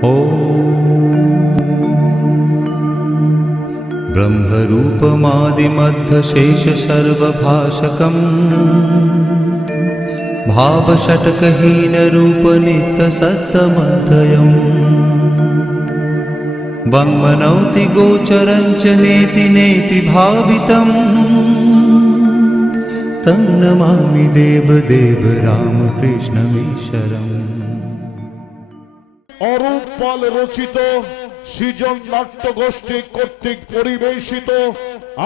ब्रह्मरूपमादिमध्यशेषसर्वभाषकम् भावषट्कहीनरूपनित्यसत्तमध्ययम् वाङ्मनौति गोचरं च नेति नेति भावितम् तं नमामि देवदेव रामकृष्णमीश्वरम्। অরূপ পাল রচিত সৃজন নাট্য গোষ্ঠী কর্তৃক পরিবেশিত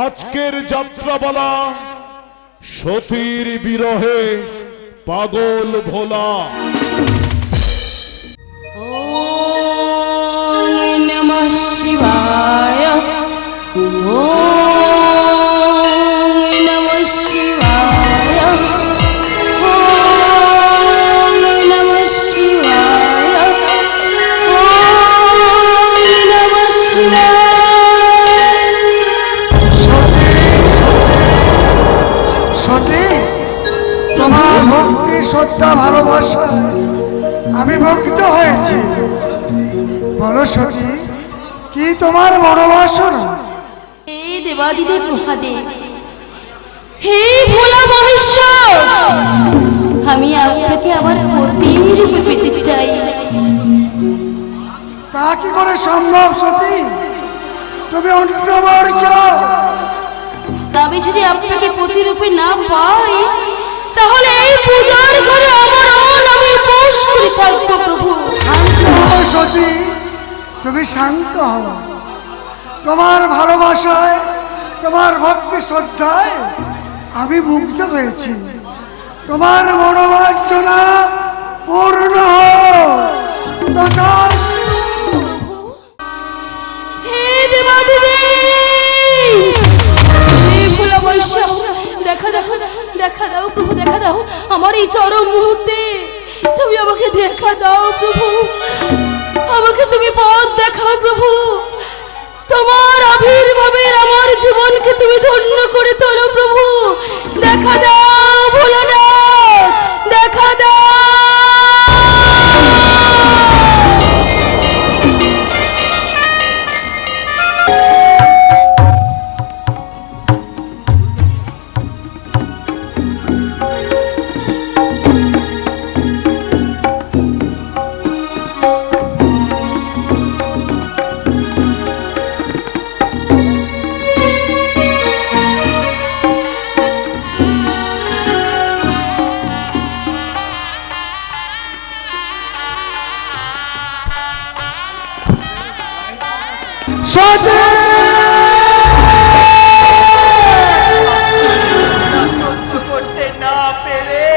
আজকের যাত্রাপালা সতীর বিরহে পাগল ভোলা। ওম নমঃ শিবায়, ওম নমঃ শিবায়, ওম নমঃ শিবায়, ওম নমঃ শিবায়। সতী, তোমার ভক্তি শ্রদ্ধা ভালোবাসা আমি ভক্ত হয়েছি। বলো সতী, কি তোমার মনোবাসনা? হে দেবাদিদেব মহাদেব, হে ভোলা মহেশ্বর, আমি আপনাকে আমার পতির রূপে পেতে চাই। তা কি করে সম্ভব সতী? তুমি অন্য বর চাও। আমি যদি আপনাকে পতি রূপে না পাই, তাহলে এই পূজার ঘরে আমার আমি উপোস করে থাকবো। প্রভু শান্ত হও সতী, তুমি শান্ত হও। তোমার ভালোবাসায়, তোমার ভক্তি শ্রদ্ধায় আমি মুগ্ধ হয়েছি। তোমার মনোবাঞ্ছনা পূর্ণ হোক। তথাস্তু। হে দেবাদিদেব, হে ভোলা বৈষ্ণব, দেখা দাও, দেখা দাও প্রভু, দেখা দাও আমার এই চরম মুহূর্তে। তুমি আমাকে দেখা দাও প্রভু, আমাকে তুমি পথ দেখাও প্রভু। তোমার আবির্ভাবের আমার জীবনকে তুমি ধন্য করে তোলো প্রভু। দেখা দাও ভোলানাথ, দেখা দাও। সতী, সহ্য করতে না পেরে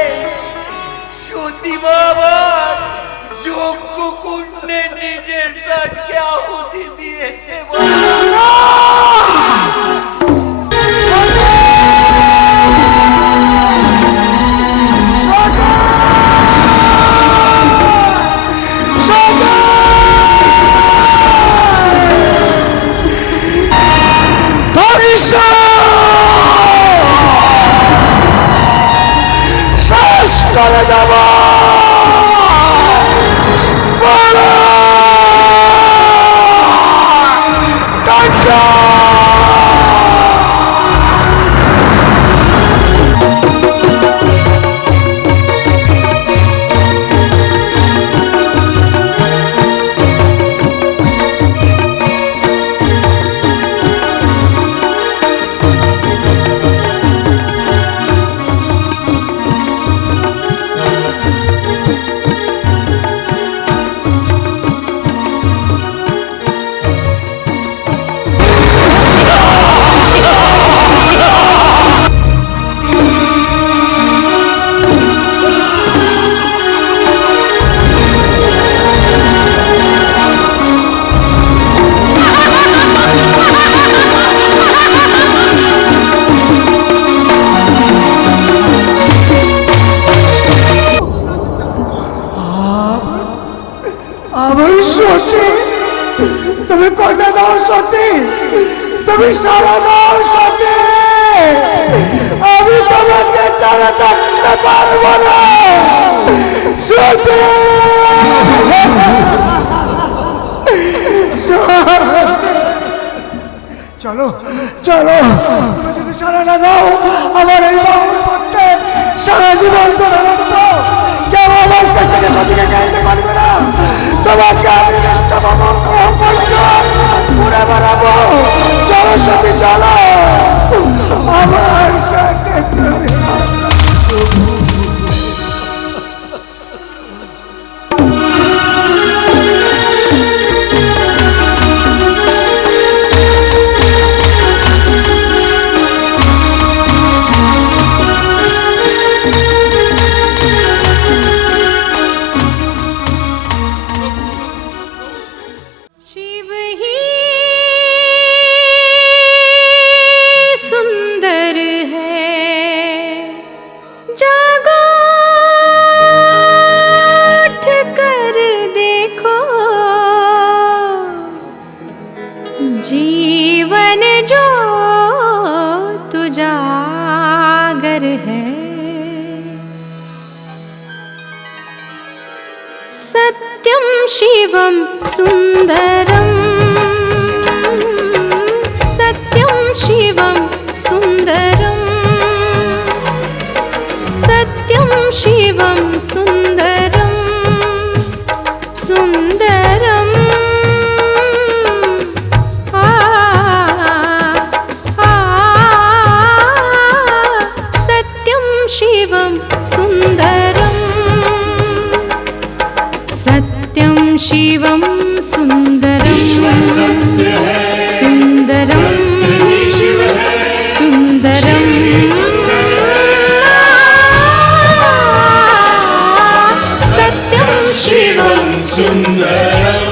সতী বাবার যোগ্য কুণ্ডে নিজের প্রাণকে আহুতি দিয়েছে। শেষ করে দেব। বলো, কাকা। সতী, তুমি কথা দাও সতী, তুমি সারা দাও সতী। আমি তোমাকে ছাড়া থাকতে পারবো না সতী। চলো চলো, তুমি যদি সারা না দাও আমার এই বাহুর পথে সারা জীবন ধরে রাখবো, কেউ আমার কাছ থেকে সতীকে গাইতে পারবে না। তোমাকে আমি ঘুরে বেড়াবো। চলো সতী চলো, আমার সাথে তুমি। शिव ही सुंदर है, जागो उठ कर देखो, जीवन जो तुजागर है। सत्यं शिवं सुंदरं, सत्यं शिवं सुंदरं, सत्यं शिवं सुंदरं, सुंदरं सत्यं शिवं सुंदरं, सत्यं शिवं सुंदरं, सुंदरं सुंदरं सत्यं शिवं सुंदरं,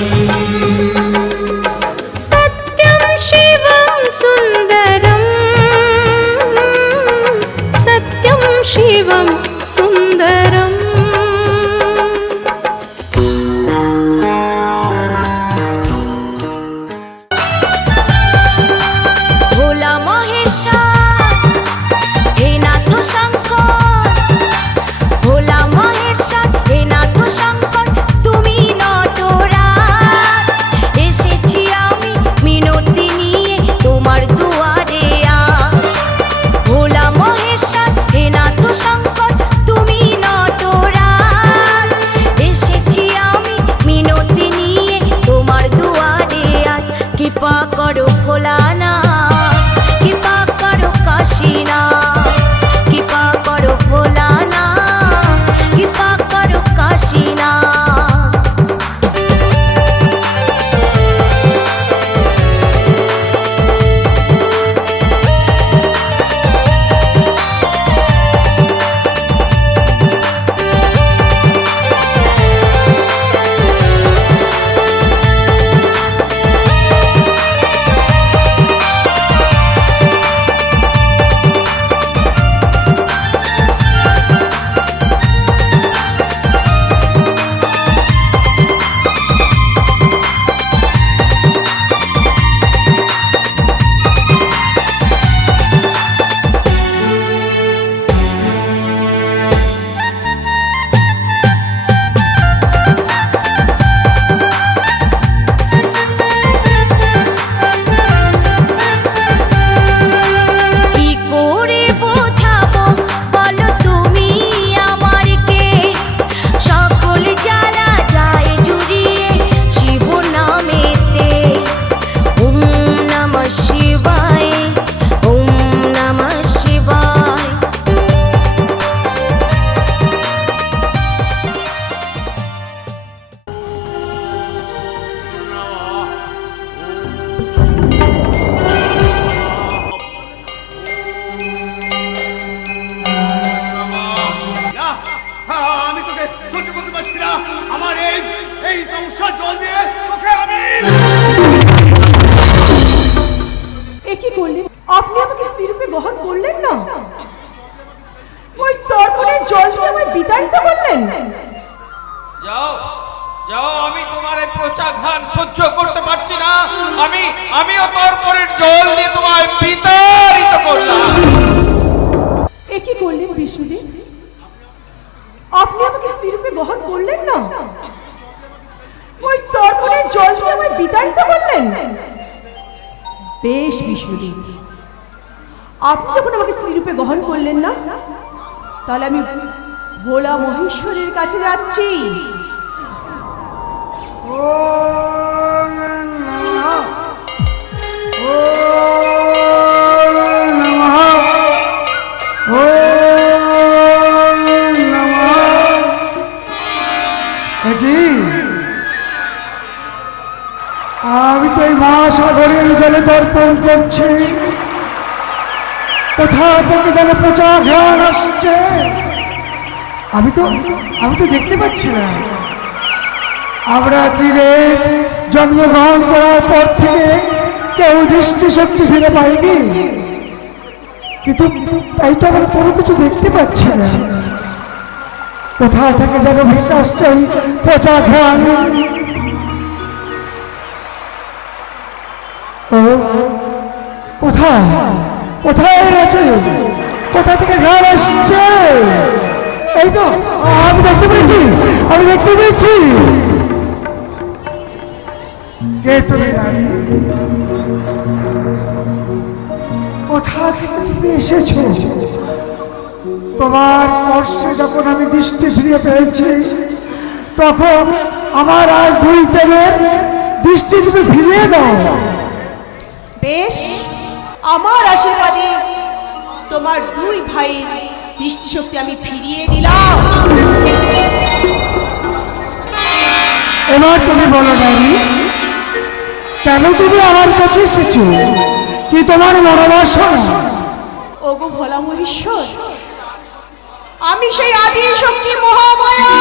सत्यं शिवं सुंदरं, सत्यं शिवं सुंदरं। भोला महेश्वर हे नाथ शंकर, भोला महेश्वर हे नाथ शंकर, তুমি নটরাজ। এসেছি আমি মিনতি নিয়ে তোমার দুয়ারে আজ। ভোলা মহেশ্বর হে নাথ শঙ্কর, তুমি নটরাজ। এসেছি আমি মিনতি নিয়ে তোমার দুয়ারে আজ। কৃপা করো ভোলানাথ, কৃপা করো কাশীনাথ, কৃপা করো ভোলানাথ, কৃপা করো কাশীনাথ। কি করে বোঝাবো বলো তুমি আমারকে, সকল জ্বালা যায় জুড়িয়ে শিব নামেতে। ওম নমঃ শিবায়, ওম নমঃ শিবায়। আমি তোকে সহ্য করতে পারছি না। আমার এই সমস্যার জল দিয়ে তোকে আমি। এ কি করলেন আপনি? আমাকে স্ত্রীরূপে গ্রহণ করলেন না, ওই তর্পণের জল দিয়ে আমায় বিতাড়িত করলেন। যাও যাও, আমি তোমার এই প্রচাঘাত সহ্য করতে পারছি না। আমিও তর্পণের জল দিয়ে তোমায় বিতাড়িত করলাম। এ কি করলেন বিষ্ণুদেব? আপনি আমাকে স্ত্রীরূপে গ্রহণ করলেন না, ওই তর্পণের জল দিয়ে আমায় বিতাড়িত করলেন। বেশ বিষ্ণুদেব, আপনি যখন আমাকে স্ত্রী রূপে গ্রহণ করলেন না, তাহলে আমি ভোলা মহেশ্বরের কাছে যাচ্ছি। আমি তো এই মহাসাগরের জলে তর্পণ করছি, কোথা থেকে যেন পচা ঘ্রাণ আসছে। আমি তো দেখতে পাচ্ছি না। আমরা তীরে জন্মগ্রহণ করার পর থেকে কেউ দৃষ্টিশক্তি ফিরে পাইনি, কিন্তু তাই তো আমরা কোনো কিছু দেখতে পাচ্ছি না। কোথা থেকে যেন ভেসে আসছে ওই পচা ঘ্রাণ। কোথায় কোথায় আছে? কোথা থেকে ঘ্রাণ আসছে? এই তো আমি দেখতে পেয়েছি, আমি দেখতে পেয়েছি। কে তুমি রানী? কোথা থেকে তুমি এসেছো? তোমার স্পর্শে যখন আমি দৃষ্টি ফিরে পেয়েছি, তখন আমার আর দুই দেবের দৃষ্টি তুমি ফিরিয়ে দাও। বেশ, আমার আশীর্বাদে তোমার দুই ভাইয়ের দৃষ্টিশক্তি আমি ফিরিয়ে দিলাম। এবার তুমি বলো রানী, কেন তুমি আমার কাছে এসেছো? কি তোমার মনোবাসনা? ওগো ভোলা মহেশ্বর, আমি সেই আদি শক্তি মহামায়া।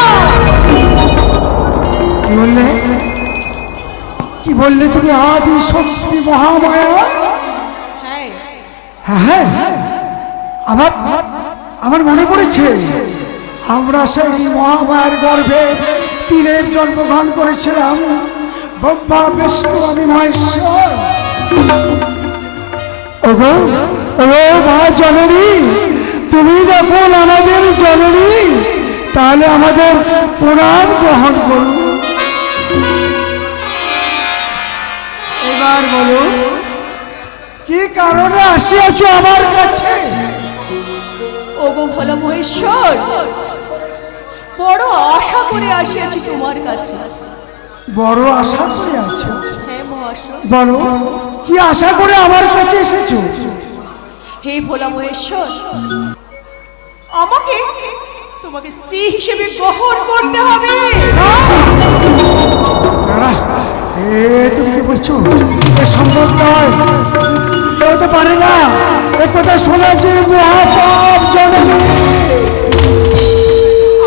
বললে কি বললে তুমি? আদি শক্তি মহামায়া? হ্যাঁ, হ্যাঁ, আমার আমার মনে পড়েছে, আমরা সেই মহামায়ার গর্ভে তীরে জন্মগ্রহণ করেছিলাম। ব্রহ্মা বিষ্ণু আমি মহেশ্বর। ওগো ওগো মা জননী, তুমি যখন আমাদের জননী, তাহলে আমাদের প্রণাম গ্রহণ করুন। এবার বলো, কি কারণে আসিয়াছো আমার কাছে? ওগো ভোলা মহেশ্বর, বড় আশা করে আসিয়াছি তোমার কাছে। বড় আশা করে আছো? হ্যাঁ মহাশয়। বলো, কি আশা করে আমার কাছে এসেছো? হে ভোলা মহেশ্বর, আমাকে তোমাকে স্ত্রী হিসেবে গ্রহণ করতে হবে। দাঁড়া, তুমি কি বলছো? এ সম্ভব নয়, হতে পারে না। এ কথা শোনা যে মহাপাপ জননী।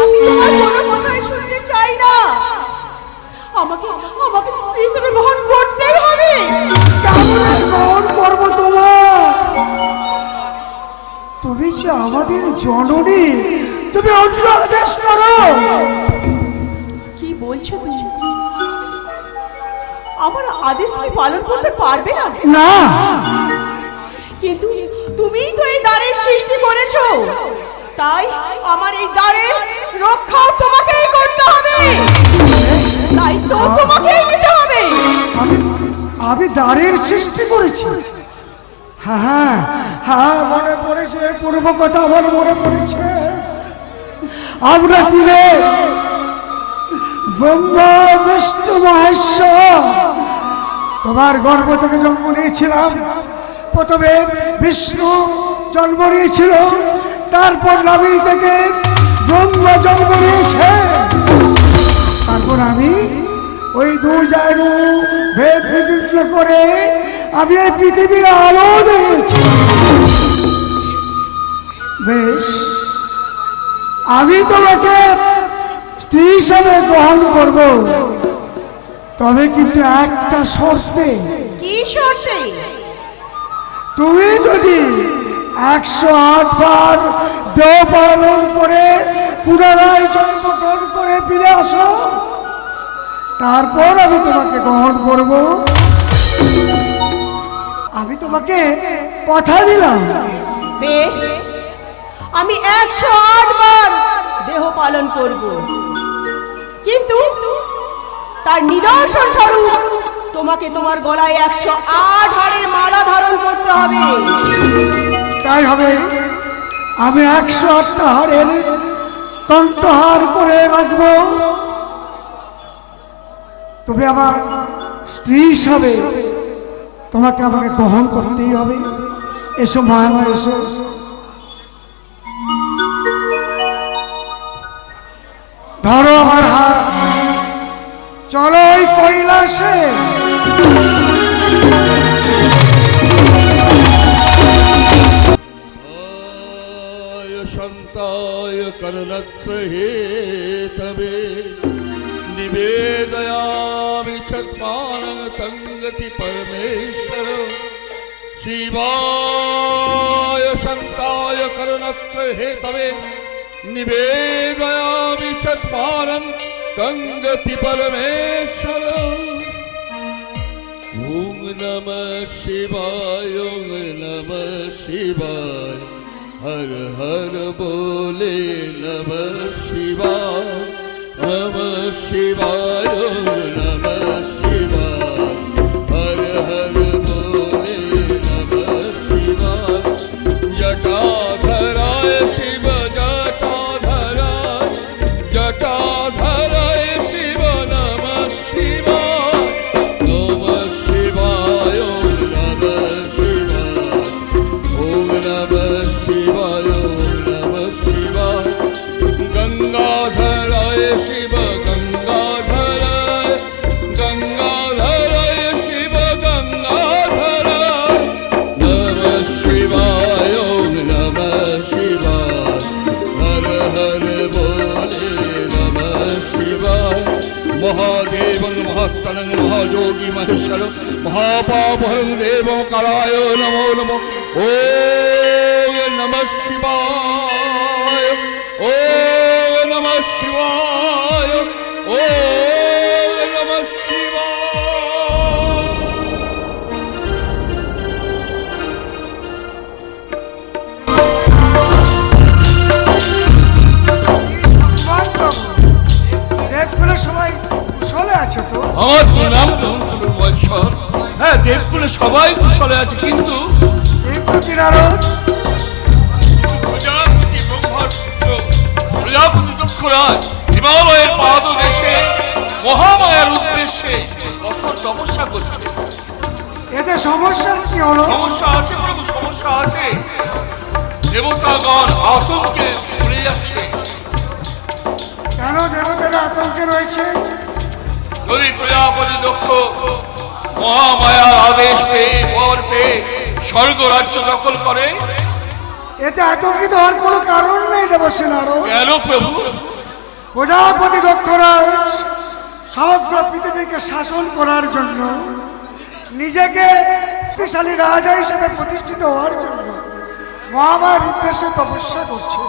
আমি তোমার কোনো কথাই শুনতে চাই না। আমাকে আমাকে স্ত্রী হিসেবে গ্রহণ করতেই হবে। কেমন গ্রহণ করবো তোমার? তুমি যে আমাদের জননী, তুমি অন্য আদেশ করো। কি বলছো তুমি? আমার আদেশ তুমি পালন করতে পারবে না? না, কিন্তু তুমিই তো এই দ্বারের সৃষ্টি করেছো, তাই আমার এই দ্বারের রক্ষাও তোমাকেই করতে হবে। তাই তো তোমাকেই নিতে হবে। আমি দ্বারের সৃষ্টি করেছি। হ্যাঁ হ্যাঁ, মনে পড়েছে, পূর্ব কথা আমার মনে পড়েছে। আমরা তীরে ব্রহ্মা বিষ্ণু মহেশ্বর তোমার গর্ভ থেকে জন্ম নিয়েছিলাম। প্রথমে বিষ্ণু জন্ম নিয়েছিল, তারপর নাভি থেকে ব্রহ্মা জন্ম নিয়েছে। তারপর আমি ওই দুই জায়গা ভেদ বিদীর্ণ করে আমি এই পৃথিবীর আলো দিয়েছি। বেশ, আমি তোমাকে স্ত্রী হিসাবে গ্রহণ করব, তবে কিন্তু একটা শর্তে। কি শর্তে? তুমি যদি 108 বার দেহ পালন করে পুনরায় জন্মগ্রহণ করে ফিরে আসো, তারপর আমি তোমাকে গ্রহণ করব। আমি তোমাকে কথা দিলাম। বেশ, আমি 108 বার দেহ পালন করব, কিন্তু তার নিদর্শন স্বরূপ তোমাকে তোমাকে তোমার গলায় 108 হাড়ের মালা ধারণ করতে হবে। তাই হবে, আমি 108টা হাড়ের কণ্ঠহার করে রাখবো। তবে আমার স্ত্রী হিসাবে তোমাকে আমাকে গ্রহণ করতেই হবে। এসো মা, এসো। ধরো আমার হাত, চলো ওই কৈলাসে। शान्ताय कर्णत्रहेतवे निवेदयामि चत्वारं सङ्गति परमेश्वर शिवाय शान्ताय कर्णत्रहेतवे निवेदयामि चत्वारं सङ्गति परमेश्वर ॐ नमः शिवाय ॐ नमः शिवाय हर हर बोले नमः शिवाय नमः शिवाय नमः शिवाय हर हर बोले नमः शिवाय जटाधराय शिव जटाधराय जटाधराय शिव नमः शिवाय नमः शिवाय नमः शिवाय ॐ नमः शिवाय नमः शिवाय गंगाधराय शिव गंगाधराय गंगाधराय शिव गंगाधराय नमः शिवाय नमः शिवाय हर हर बोले नमः शिवाय महादेवं महात्तनं महायोगी महेश्वर महापापहं देवं कराय नमो नमः ॐ नमः शिवाय ॐ नमः शिवाय ॐ नमः शिवाय দেবগুলো সবাই কুশলে আছে তো? আমার প্রণাম মহেশ্বর। হ্যাঁ, দেবকুলে সবাই কুশলে আছে, কিন্তু দেবপতি নারদ, প্রজাপতি ব্রহ্মাস্ত্র প্রজাপতি দক্ষরাজ হিমালয়ের পাদদেশে মহামায়ার উদ্দেশ্যে কঠোর তপস্যা করছে। এতে সমস্যার কি হলো? সমস্যা আছে প্রভু, সমস্যা আছে। দেবতাগণ আতঙ্কে পড়ে যাচ্ছে। কেন দেবতারা আতঙ্কে রয়েছে? যদি প্রজাপতি দক্ষ মহামায়ার আদেশ পেয়ে বর পেয়ে স্বর্গ রাজ্য দখল করে। এতে আতঙ্কিত হওয়ার কোনো কারণ নেই দেবশ্রী নারদ। কেন প্রভু? প্রজাপতি দক্ষরাজ সমগ্র পৃথিবীকে শাসন করার জন্য, নিজেকে শক্তিশালী রাজা হিসেবে প্রতিষ্ঠিত হওয়ার জন্য মহামায়ার উদ্দেশ্যে তপস্যা করছে।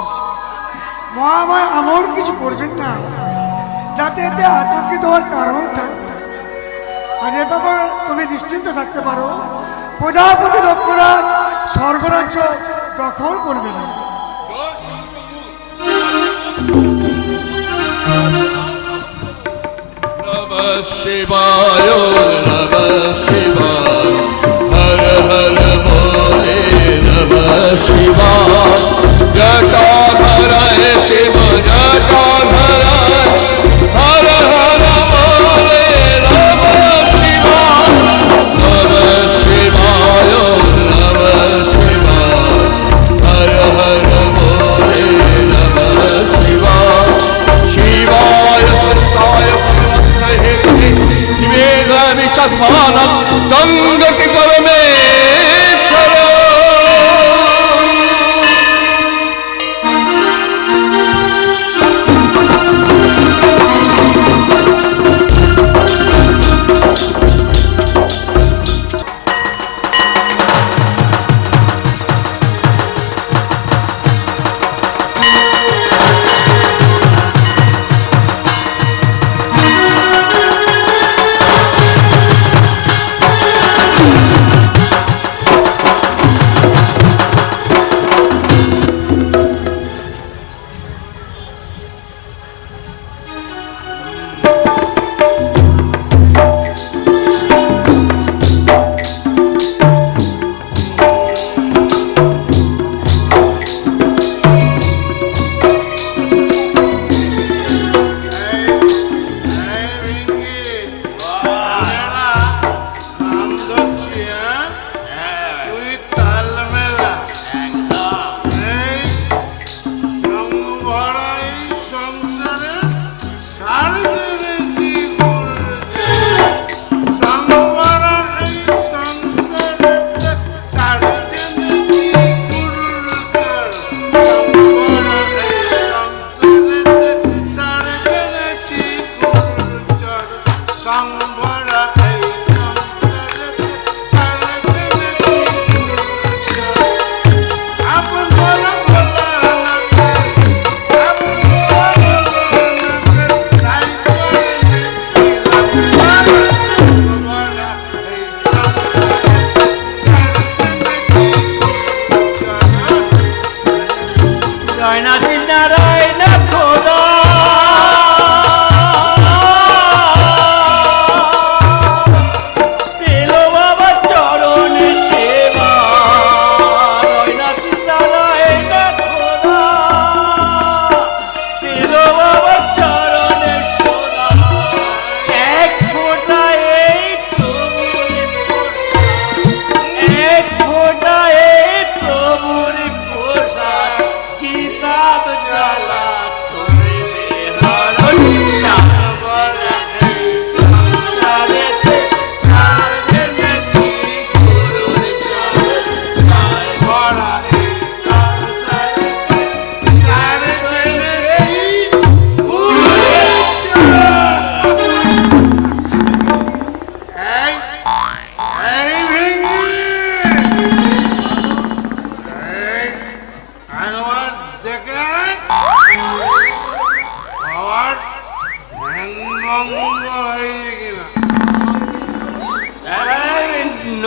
মহামায়া এমন কিছু করবেন না যাতে এতে আতঙ্কিত হওয়ার কারণ থাকবে। আর এ ব্যাপারে তুমি নিশ্চিন্ত থাকতে পারো, প্রজাপতি দক্ষরাজ স্বর্গরাজ্য দখল করবে না। नमः शिवाय नमः शिवाय हर हर बोले नमः शिवाय जटाधराय शिव जटाधराय हर हर बोले नमः शिवाय नमः शिवाय नमः शिवाय हर हर बोले नमः शिवाय शिवाय सत्ताय निवेदयामि चत्वारं गंगति परमेश्वर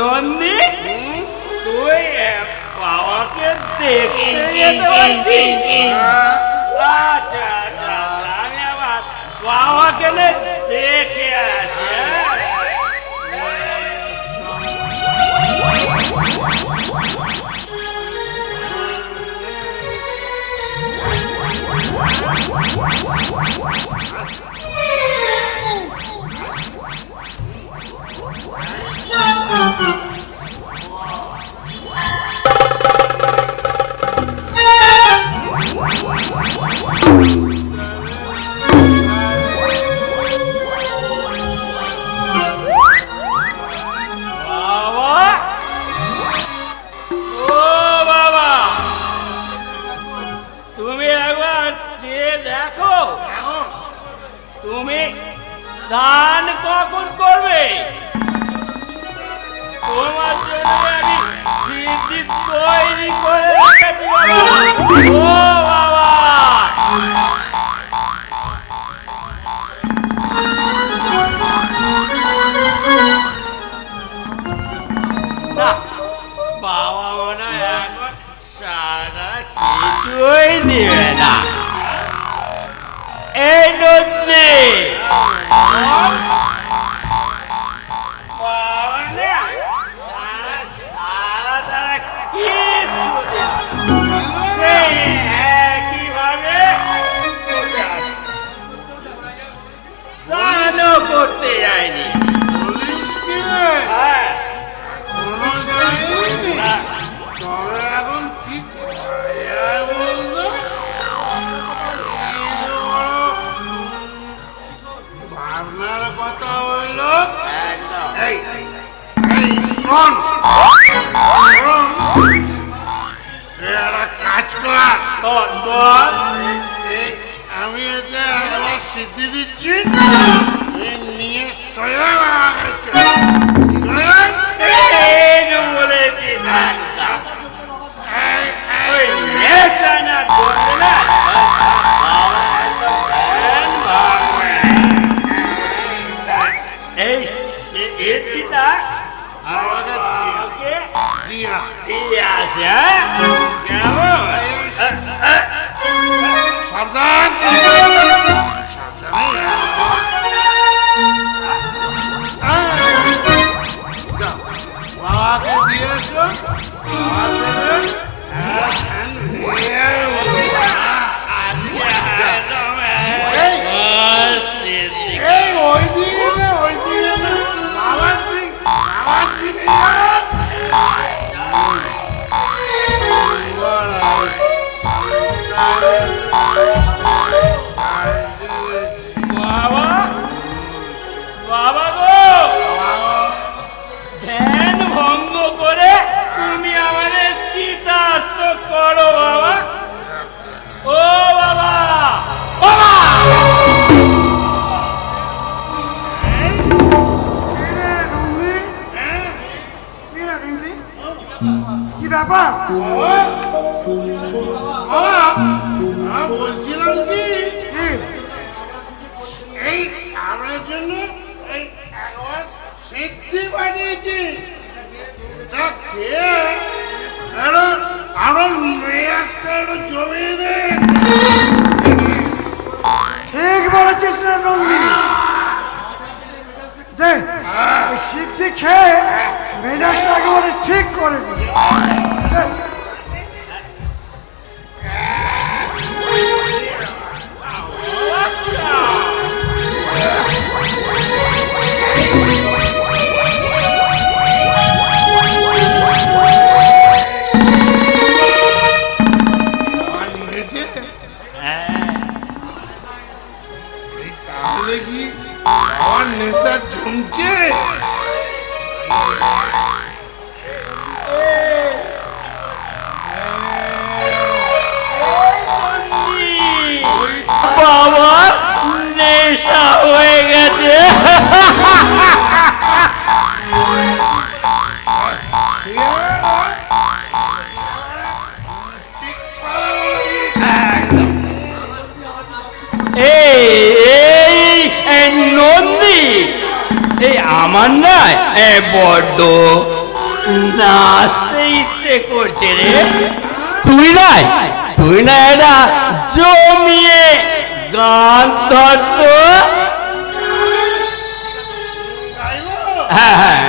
নন্দী, তুই বাবাকে দেখতে যেতে পারছিস? আচ্ছা আচ্ছা, আমি আবার বাবাকে দেখে আসি। স্নান কখন করবে? তোমার জন্য আমি সিদ্ধি তৈরি করে রেখেছি বাবা। ও বাবা, না বাবা মনে হয় এখন সারা কিছুই দিবে না। এই নদী করতে যায়নি। তবে এখন কি বলতো, ভাবনার কথা হইলো এই শোন, একটা কাজ কর, আমি এতে একবার সিদ্ধি দিচ্ছি, নিয়ে স্বয়ং বলেছিস আমাকে দিয়ে আসে। কেমন সাবধান, বাবাকে দিয়েছো, ওই দিকে বাবার দিকে বাবা, বাবা গো, ধ্যান ভঙ্গ করে তুমি আমাদের কৃতার্থ করো বাবা। ও বাবা, বাবা কি ব্যাপার? বলছিলাম কি, এই আমার জন্য এই একবার সিদ্ধি বানিয়েছি, আমার মেয়াজটা একটু জমিয়ে দে। ঠিক বলেছিস না নন্দী, দে এই সিদ্ধি খেয়ে মেজাজটা একেবারে ঠিক করে নি। তাহলে কি আমার নেশা জমছে? বাবার নেশা হয়ে গেছে। এই নন্দী, এই আমার নয় বড্ড নাচতে ইচ্ছে করছে রে। তুই না এটা জমিয়ে গান ধরতো। হ্যাঁ হ্যাঁ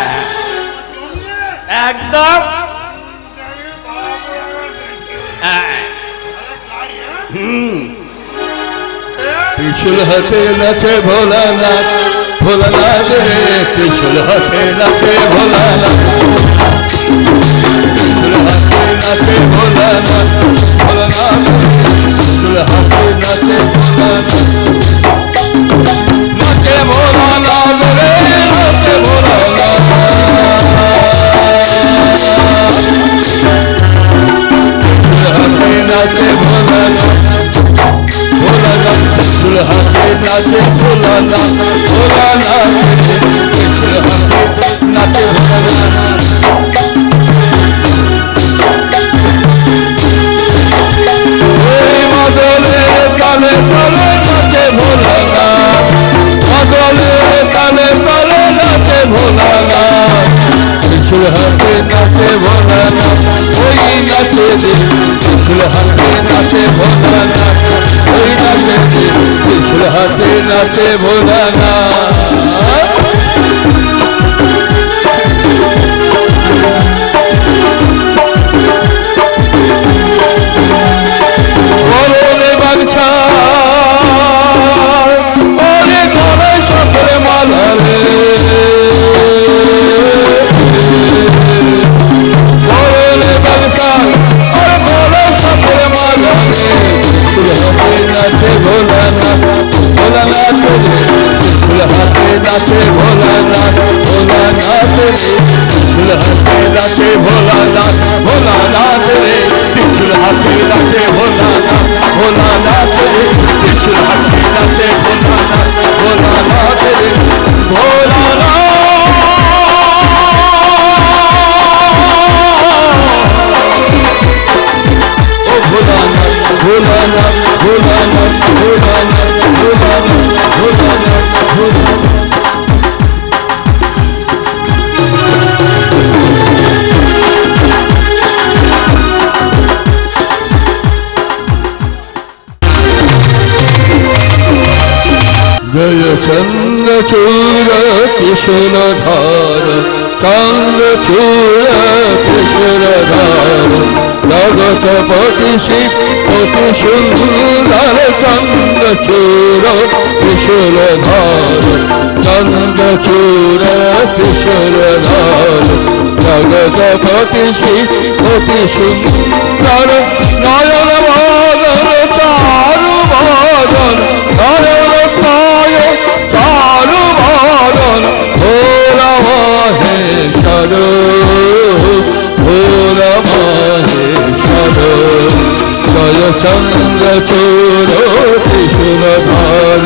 একদম। ত্রিশূল হাতে নাচে ভোলানাথ, ভোলানাথ রে ত্রিশূল হাতে নাচে ভোলানাথ, ত্রিশূল হাতে নাচে ভোলানাথ, ভোলানাথ রে ত্রিশূল হাতে নাচে ভোলানাথ, নাচে ভোলানাথ রে নাচে ভোলানাথ, ত্রিশূল হাতে নাচে ভোলানাথ, ভোলানাথ ত্রিশূল হাতে নাচে ভোলানাথ, ভোলানাথ রে ত্রিশূল হাতে নাচে ভোলানাথ, ওই মাদলের তালে তালে নাচে ভোলানাথ, মাদলের তালে তালে নাচে ভোলানাথ, ত্রিশূল হাতে নাচে ভোলানাথ, ওই নাচে রে ত্রিশূল হাতে নাচে ভোলানাথ, ওই নাচে রে ত্রিশূল হাতে নাচে ভোলানাথ। বলনে বাঞ্ছা ওরে ঘরে সকলে মালালে, বলনে বাঞ্ছা ওরে ঘরে সকলে মালালে, ত্রিশূল হাতে নাচে ভোলানাথ, ভোলানাথ রে ত্রিশূল হাতে নাচে ভোলানাথ, ভোলানাথ রে ত্রিশূল হাতে নাচে ভোলানাথ, ভোলানাথ রে ত্রিশূল হাতে নাচে ভোলানাথ, ভোলানাথ রে ত্রিশূল হাতে নাচে ভোলানাথ, ভোলানাথ রে ভোলানাথ। ও ভোলানাথ ভোলানাথ ভোলানাথ ভোলানাথ ভোলানাথ ভোলানাথ ভোলানাথ। জয় চন্দ্রচূড় ত্রিশূলধার, চন্দ্রচূড় ত্রিশূলধার, জগৎ পতি শিব অতি সুন্দর, চন্দ্রচূড় ত্রিশূলধার, চন্দ্রচূড় ত্রিশূলধার, জগৎ পতি শিব অতি সুন্দর, নয়ন বদন চারু বদন, নয়ন কায় চারু বদন, ভোলা মহেশ্বর, ভোলা মহেশ্বর, জয় চন্দ্রচূড় ত্রিশূলধার,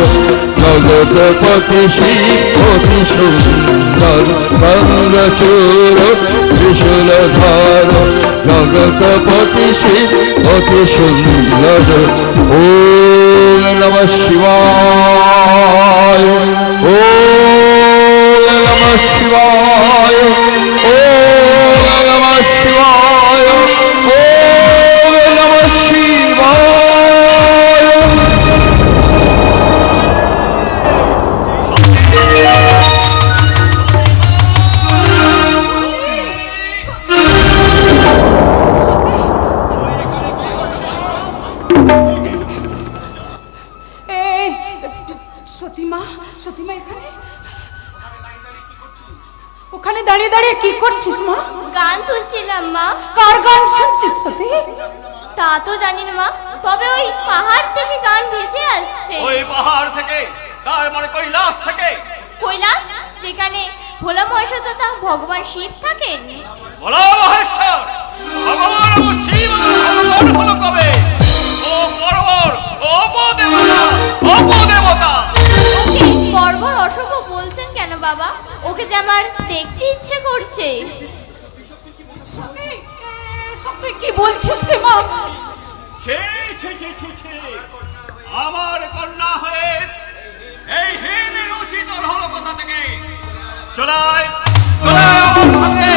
জগৎপতি শিব অতি সুন্দর, চন্দ্রচূড় ত্রিশূলধার, জগৎপতি শিব অতি সুন্দর। ওম নমঃ শিবায়, ওম নমঃ শিবায়, ওম নমঃ শিবায়, ওম নমঃ শিবায়। সতীমা, সতীমা এখানে, ওখানে দাঁড়িয়ে দাঁড়িয়ে কি করছিস মা? গান শুনছিলাম মা। কার গান শুনছিস সতী? তা তো জানি না মা, তবে ওই পাহাড় থেকে গান ভেসে আসছে। ওই পাহাড় থেকে, তার মানে কৈলাস থেকে। কৈলাস, যেখানে ভোলা মহেশ্বর তথা ভগবান শিব থাকেন। ভোলা মহেশ্বর ভগবান শিব ভগবান হলো কবে? ও পরবর অপদেবতা, অপদেবতা। ওকে বর্বর অশুভ বলছেন কেন বাবা? ওকে যে আমার দেখতে ইচ্ছে করছে। সত্যি কি বলছিস রে মা? আমার কন্যা হয়ে এই হীনের উচিত হলো কোথা থেকে? চলায় চলায় আমার সঙ্গে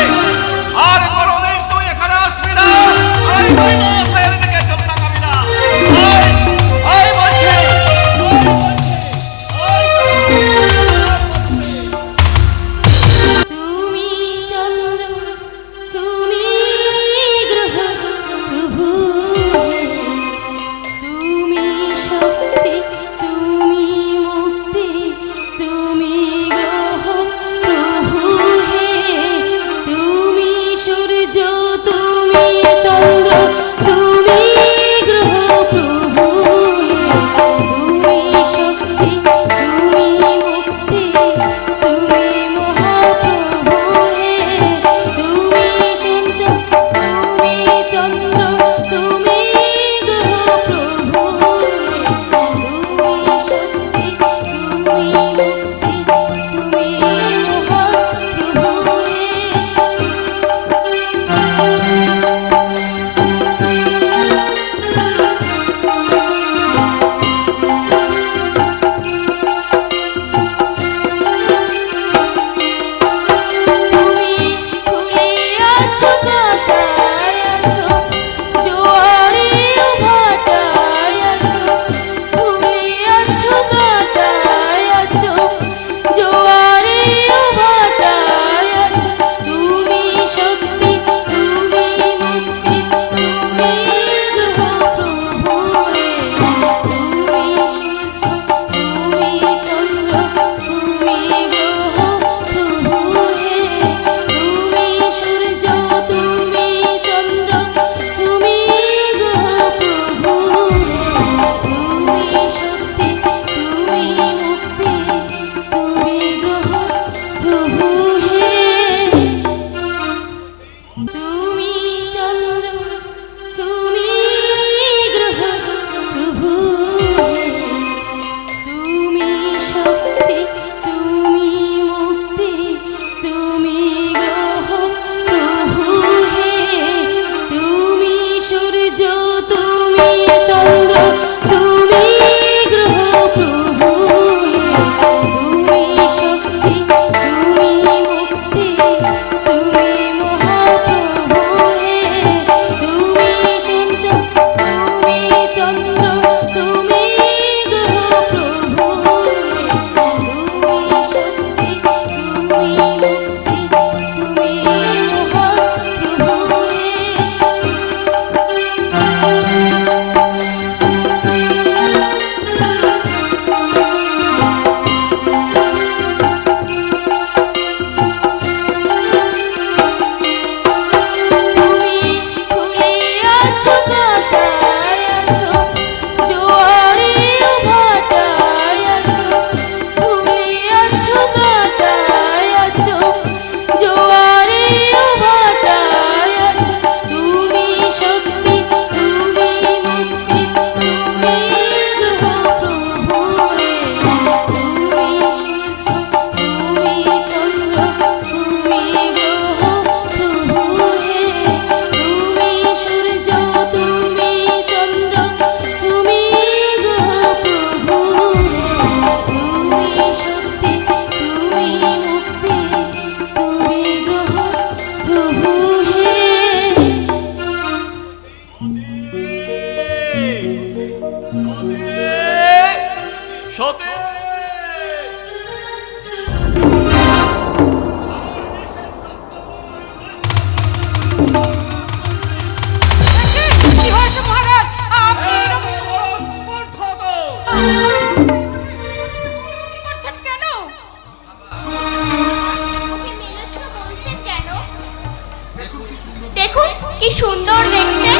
সুন্দর দেখতে।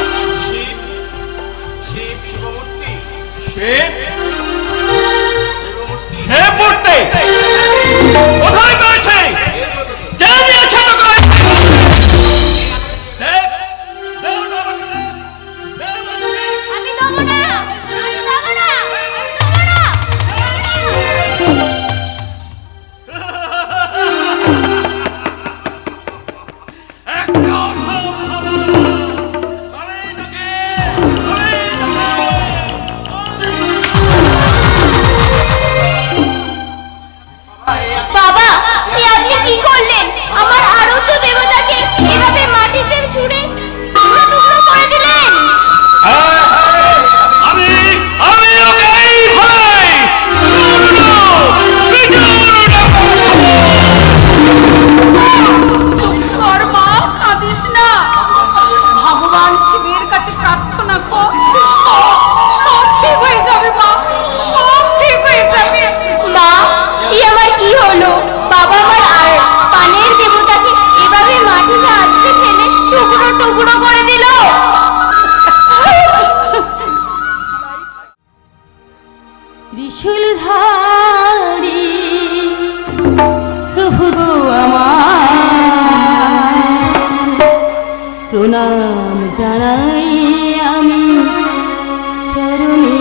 শিব শিবমূর্তি সে পড়তে কোথায় পেয়েছে? কে দিয়েছে তোকে? দেখ, দেখ ওটা আমাকে দে। দেখ ওটা আমাকে। আমি দেবো না, আমি দেবো না, আমি দেবো না। একটা অসম্ভব। আমি তোকে, বাবা, এ আপনি কি করলেন? আমার আরাধ্য দেবতাকে এভাবে মাটিতে ছুঁড়ে টুকরো টুকরো করে দিলেন। আমি ওকে এইভাবে চুপ কর মা, কাঁদিস না। ভগবান শিবের কাছে প্রার্থনা কর, সব ঠিক হয়ে যাবে মা, সব ঠিক হয়ে যাবে। মা, এ আমার কি হলো? বাবা আমার আর পানের দেবতাকে এভাবে মাটিতে আছড়ে ফেলে টুকরো টুকরো করে দিল। ত্রিশূলধারী প্রভু গো আমার, প্রণাম জানাই আমি চরণে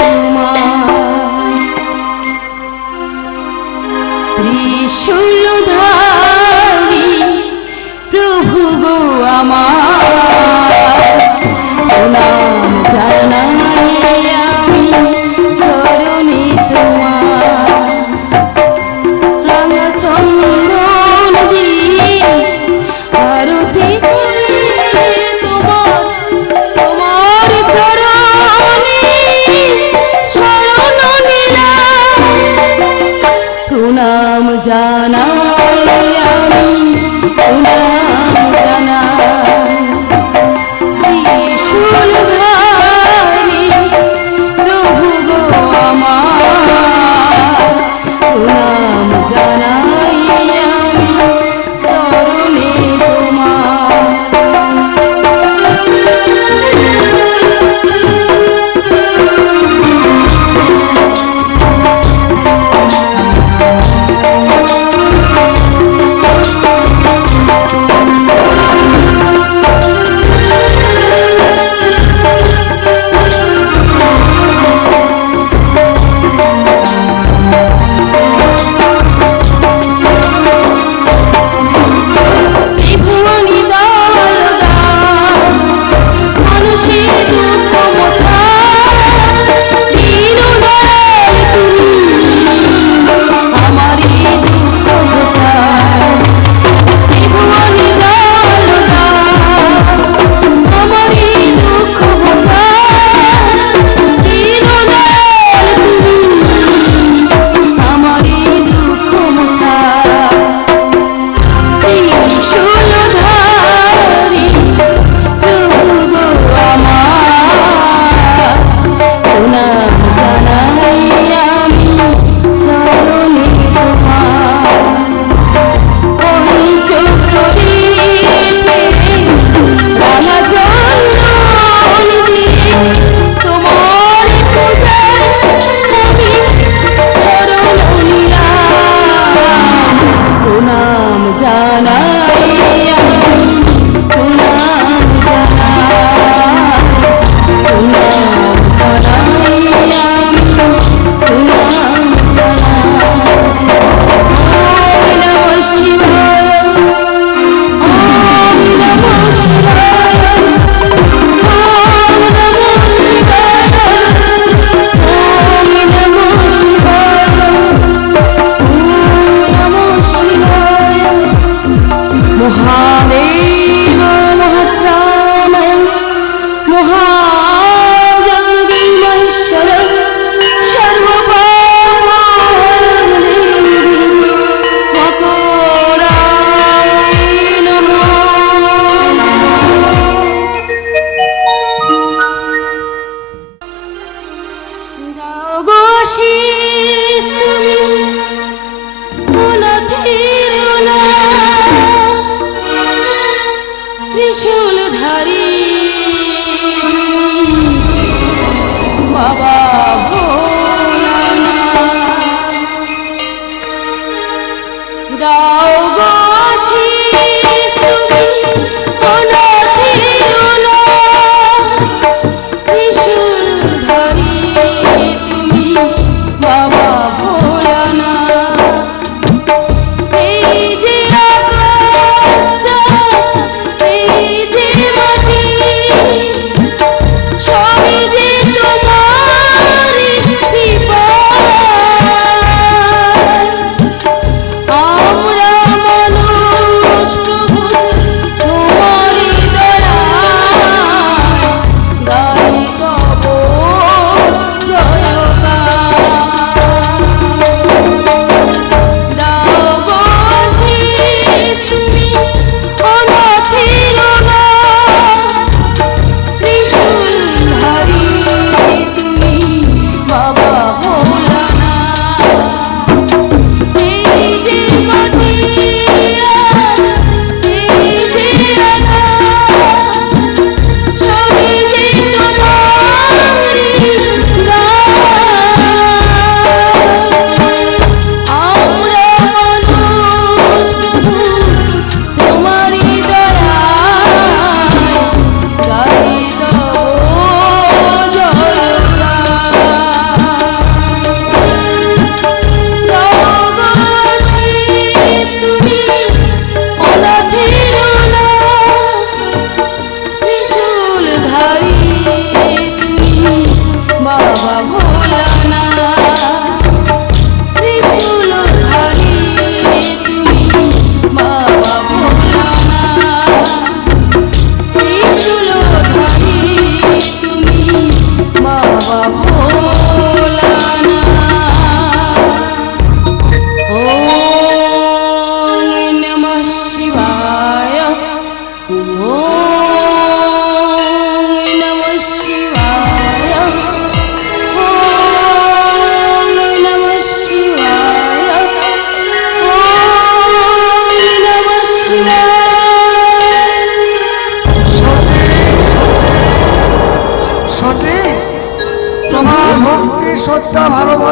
তোমার। ত্রিশূলধারী প্রভু গো আমার, প্রণাম জানাই আমি চরণে তোমার। রাঙা চন্দন দিয়ে আরতি করি তোমার, তোমার চরণে শরণ নিলাম। প্রণাম জানাই আমি, প্রণাম জানাই। ত্রিশূলধারী প্রভু গো আমার, প্রণাম জানাই আমি চরণে তোমার।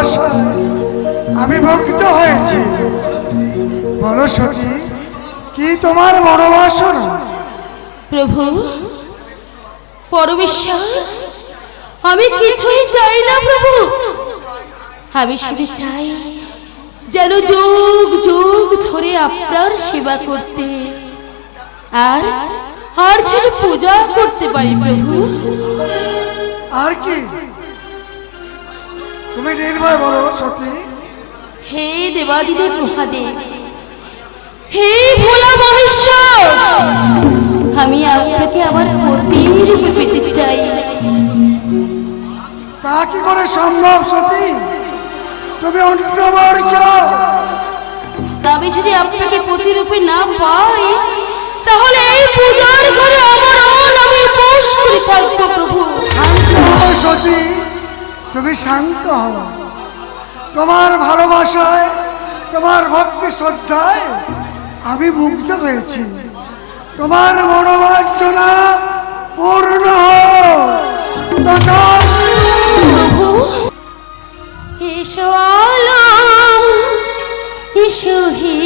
ভালোবাসায় আমি মুগ্ধ হয়েছি। বলো সতী, কি তোমার মনোবাসনা? প্রভু পরমেশ্বর, আমি কিছুই চাই না প্রভু। আমি শুধু চাই যেন যুগ যুগ ধরে আপনার সেবা করতে আর আর যেন পূজা করতে পারি প্রভু। আর কি? তুমি নির্ভয় বলো সতী। হে দেবাদিদেব মহাদেব, হে ভোলা মহেশ্বর, আমি আপনাকে আমার পতির রূপে পেতে চাই। তা কি করে সম্ভব সতী? তুমি অন্য বর চাও। আমি যদি আপনাকে প্রতিরূপে না পাই, তাহলে এই পূজার ঘরে আমার আমি উপোস করে থাকবো প্রভু। শান্ত হও সতী, তুমি শান্ত হও। তোমার ভালোবাসায়, তোমার ভক্তি শ্রদ্ধায় আমি মুগ্ধ হয়েছি। তোমার মনোবাঞ্ছনা পূর্ণ হোক। তথাস্তু। প্রভু এসো আলো, এসো হে,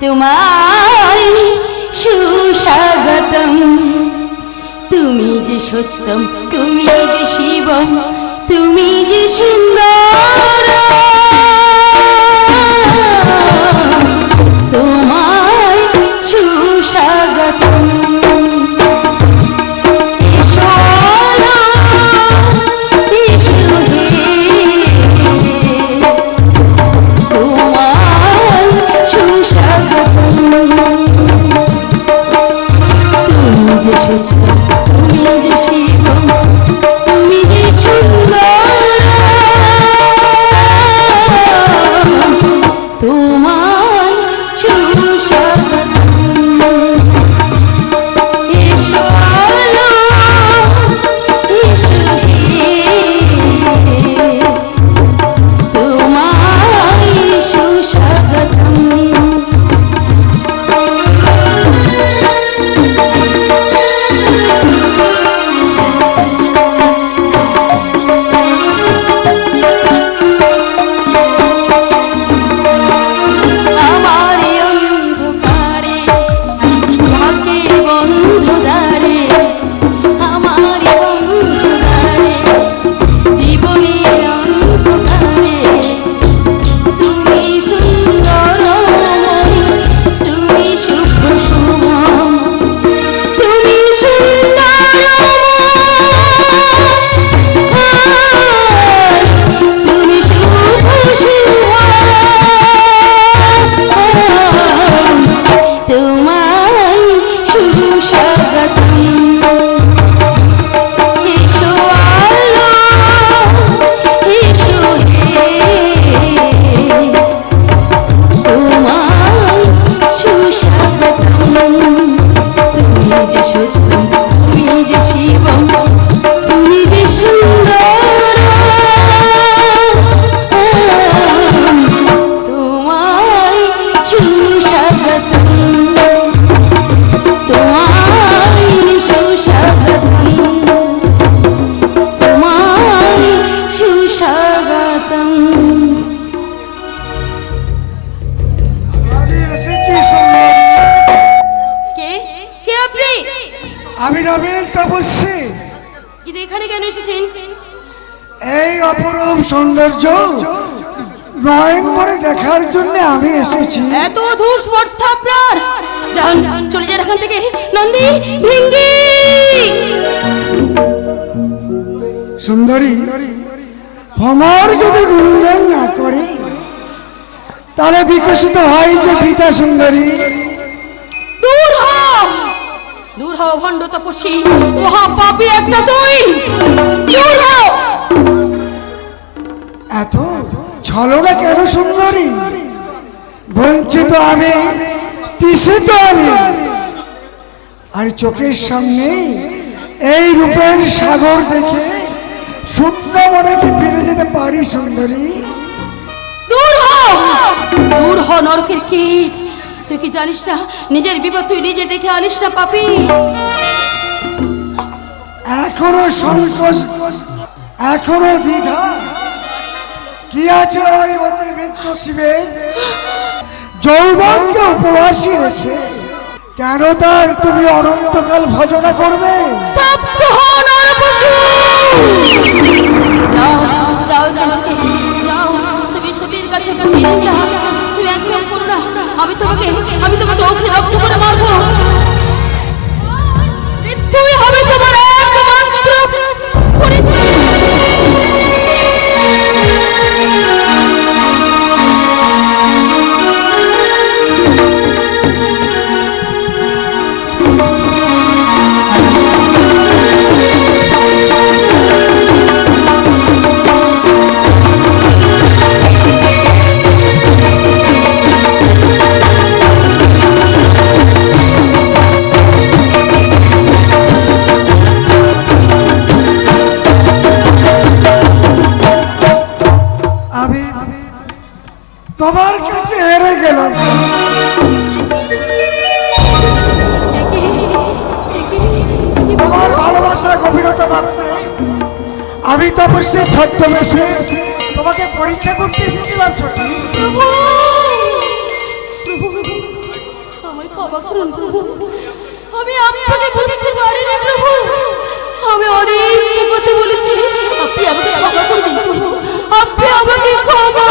তোমায় সুস্বাগতম। তুমি যে সত্যম, তুমি যে শিবম, তুমি যে সুন্দর, তোমায় সুস্বাগতম। এসো আলো, এসো হে, তোমায় সুস্বাগতম। তুমি যে সত্যম, তুমি যে শিবম, তুমি যে সুন্দর, তোমায় সুস্বাগতম। এসো আলো, এসো হে, তোমায় সুস্বাগতম। আমার অন্ধকারে থাকে বন্ধু দ্বারে, আমার অন্ধকারে জীবনের অন্ধকারে তুমি সুন্দরময়, তুমি শুভ শুভম, তুমি সুন্দরময়, তুমি শুভ শুভম, তোমায় সুস্বাগতম। এসো আলো, এসো হে, তোমায় সুস্বাগতম। তুমি যে সত্যম, তুমি যে শিবম, তুমি যে সুন্দর, তোমায় সুস্বাগতম, তোমায় সুস্বাগতম, তোমায় সুস্বাগতম। আমি এসেছি সুন্দরী। কে কে আপনি? আমি নবীন তপস্বী। কিন্তু এখানে কেন এসেছেন? এই অপরূপ সৌন্দর্য নয়ন করে দেখার জন্য আমি এসেছি। এত অধূর স্পর্ধা আপনার? যান, চলে যান এখান থেকে। নন্দী, ভিঙ্গি। সুন্দরী, ভ্রমর যদি গুঞ্জন না করে তাহলে বিকশিত হয় যে পিতা সুন্দরী। দূর হও, দূর হও ভণ্ড তপস্বী, মহা পাপী একটা তুই। দূর হও। এত ছলনা কেন সুন্দরী? বঞ্চিত আমি, তৃষিত আমি, আর চোখের সামনে এই রূপের সাগর দেখে শূন্য মনে কি ফিরে যেতে পারি সুন্দরী? দূর হও, দূর হও নরকের কীট। তুই কি জানিস না নিজের বিপদ তুই নিজে ডেকে আনিস না পাপী? এখনো সংকোচ, এখনো দ্বিধা, কি আছে ওই অতিবৃত্ত শিবের যৌবনকে উপবাসী রেখে কেন তার তুমি অনন্তকাল ভজনা করবে? স্তব্ধ হও নরপশু! যাও যাও এখান থেকে, যাও তুমি সতীর কাছে ফিরে যাও। তুমি একদম করো না, আমি তোমাকে ওকে রক্ত করে মারবো। মৃত্যুই হবে তোমার একমাত্র পরিচয়। তোমার কাছে হেরে গেলাম। তোমার ভালোবাসার গভীরতা মানতে আমি তপস্যা ছদ্মবেশে তোমাকে পরীক্ষা করতে এসেছিলাম। ছোটি প্রভু, আমায় ক্ষমা করুন প্রভু, আমি আপনাকে বুঝতে পারিনি প্রভু, আমি অনেক কথা বলেছি, আপনি আমাকে ক্ষমা করে দিন প্রভু, আপনি আমাকে ক্ষমা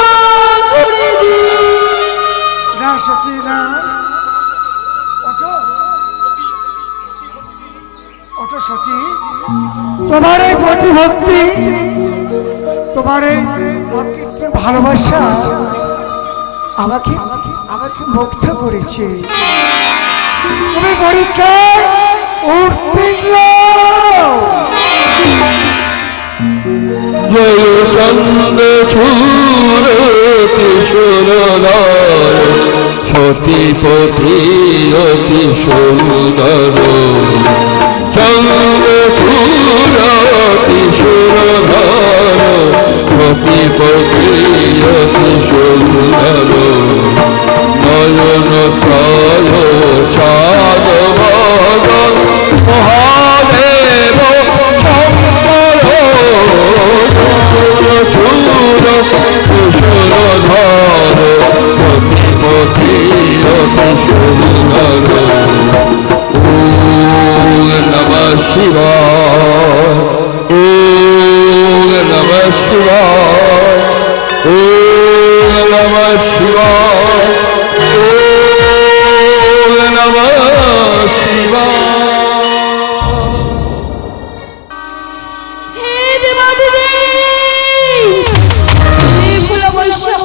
করে দিন। না সতী না, ওটো সতী, তোমার এই প্রতিভক্তি, তোমার এই অকৃত্রিম ভালোবাসা আমাকে মুগ্ধ করেছে। তুমি পরীক্ষায় উত্তীর্ণ। জয় চন্দ্র চূর কিশোর সতীপতি অতি সুন্দর, চন্দ্র চূর কিশোর সতীপতি অতি সুন্দর, নয়ন ত্রয় চাঁদ বদন মহাদেব শঙ্কর, চূর চূর কিশোর সতীপতি অতি সুন্দর। ওম নমঃ শিবায়, ওম নমঃ শিবায়, ওম নমঃ শিবায়, ওম নমঃ শিবায়। হে দেবাদিদেব, হে ভোলা বৈষ্ণব,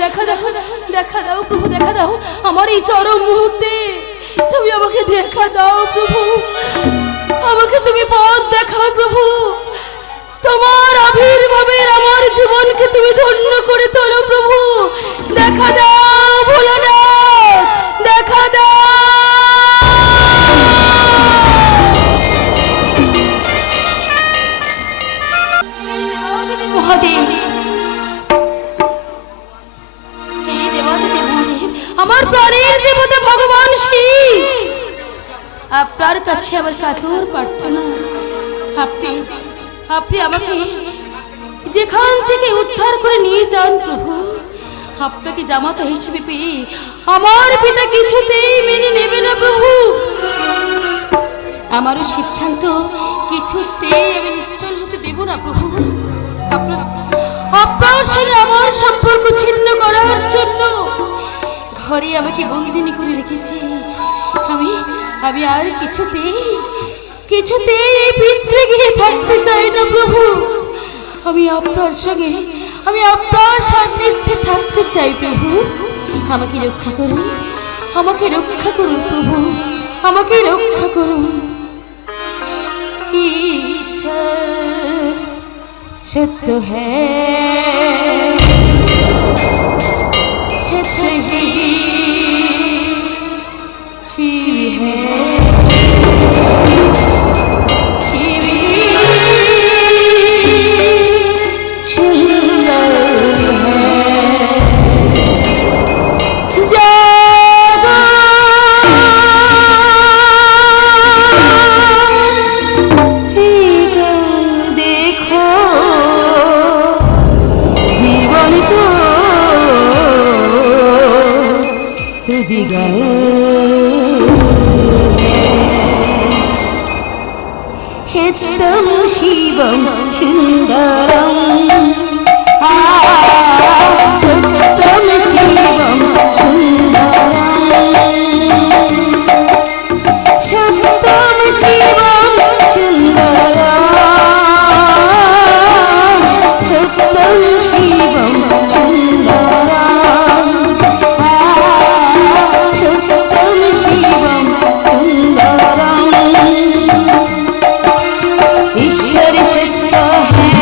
দেখা দাও, দেখা দাও প্রভু, দেখা দাও আমার এই চরম মুহূর্তে, তুমি আমাকে দেখা দাও প্রভু, আমাকে তুমি পথ দেখাও প্রভু, তোমার আবির্ভাবের আমার জীবনকে তুমি ধন্য করে তোলো প্রভু, দেখা দাও ভোলানাথ, দেখা দাও। মহাদেব, হে দেবাদিদেব মহাদেব, আমার প্রাণের দেবতা ভগবান শিব, আপনার কাছে আমার কাতর প্রার্থনা, আপনি আমাকে যেখান থেকে উদ্ধার করে নিয়ে যান প্রভু, আপনাকে জামাতা হিসেবে পেয়ে আমার পিতা কিছুতেই মেনে নেবে না প্রভু, আমারও সিদ্ধান্ত কিছুতেই আমি নিশ্চল হতে দেব না প্রভু, আপনার সঙ্গে আমার সম্পর্ক ছিন্ন করার জন্য ঘরে আমাকে বন্দিনী করে রেখেছে, আমি আর কিছুতেই এই পৃথিবীতে গিয়ে থাকতে চাই না প্রভু, আমি আপনার সান্নিধ্যে থাকতে চাই প্রভু, আমাকে রক্ষা করুন, আমাকে রক্ষা করুন প্রভু, আমাকে রক্ষা করুন। ঈশ্বর সত্য হ্যায়, सत्य ही शिव है, शिव ही सुंदर है, जागो देखो সত্যম শিবম সুন্দরম সত্যম শিবম সুন্দরম সত্যম শিবম সুন্দরম সত্যম শিবম সুন্দরম সত্যম শিবম সুন্দরম ईश्वर सत्य है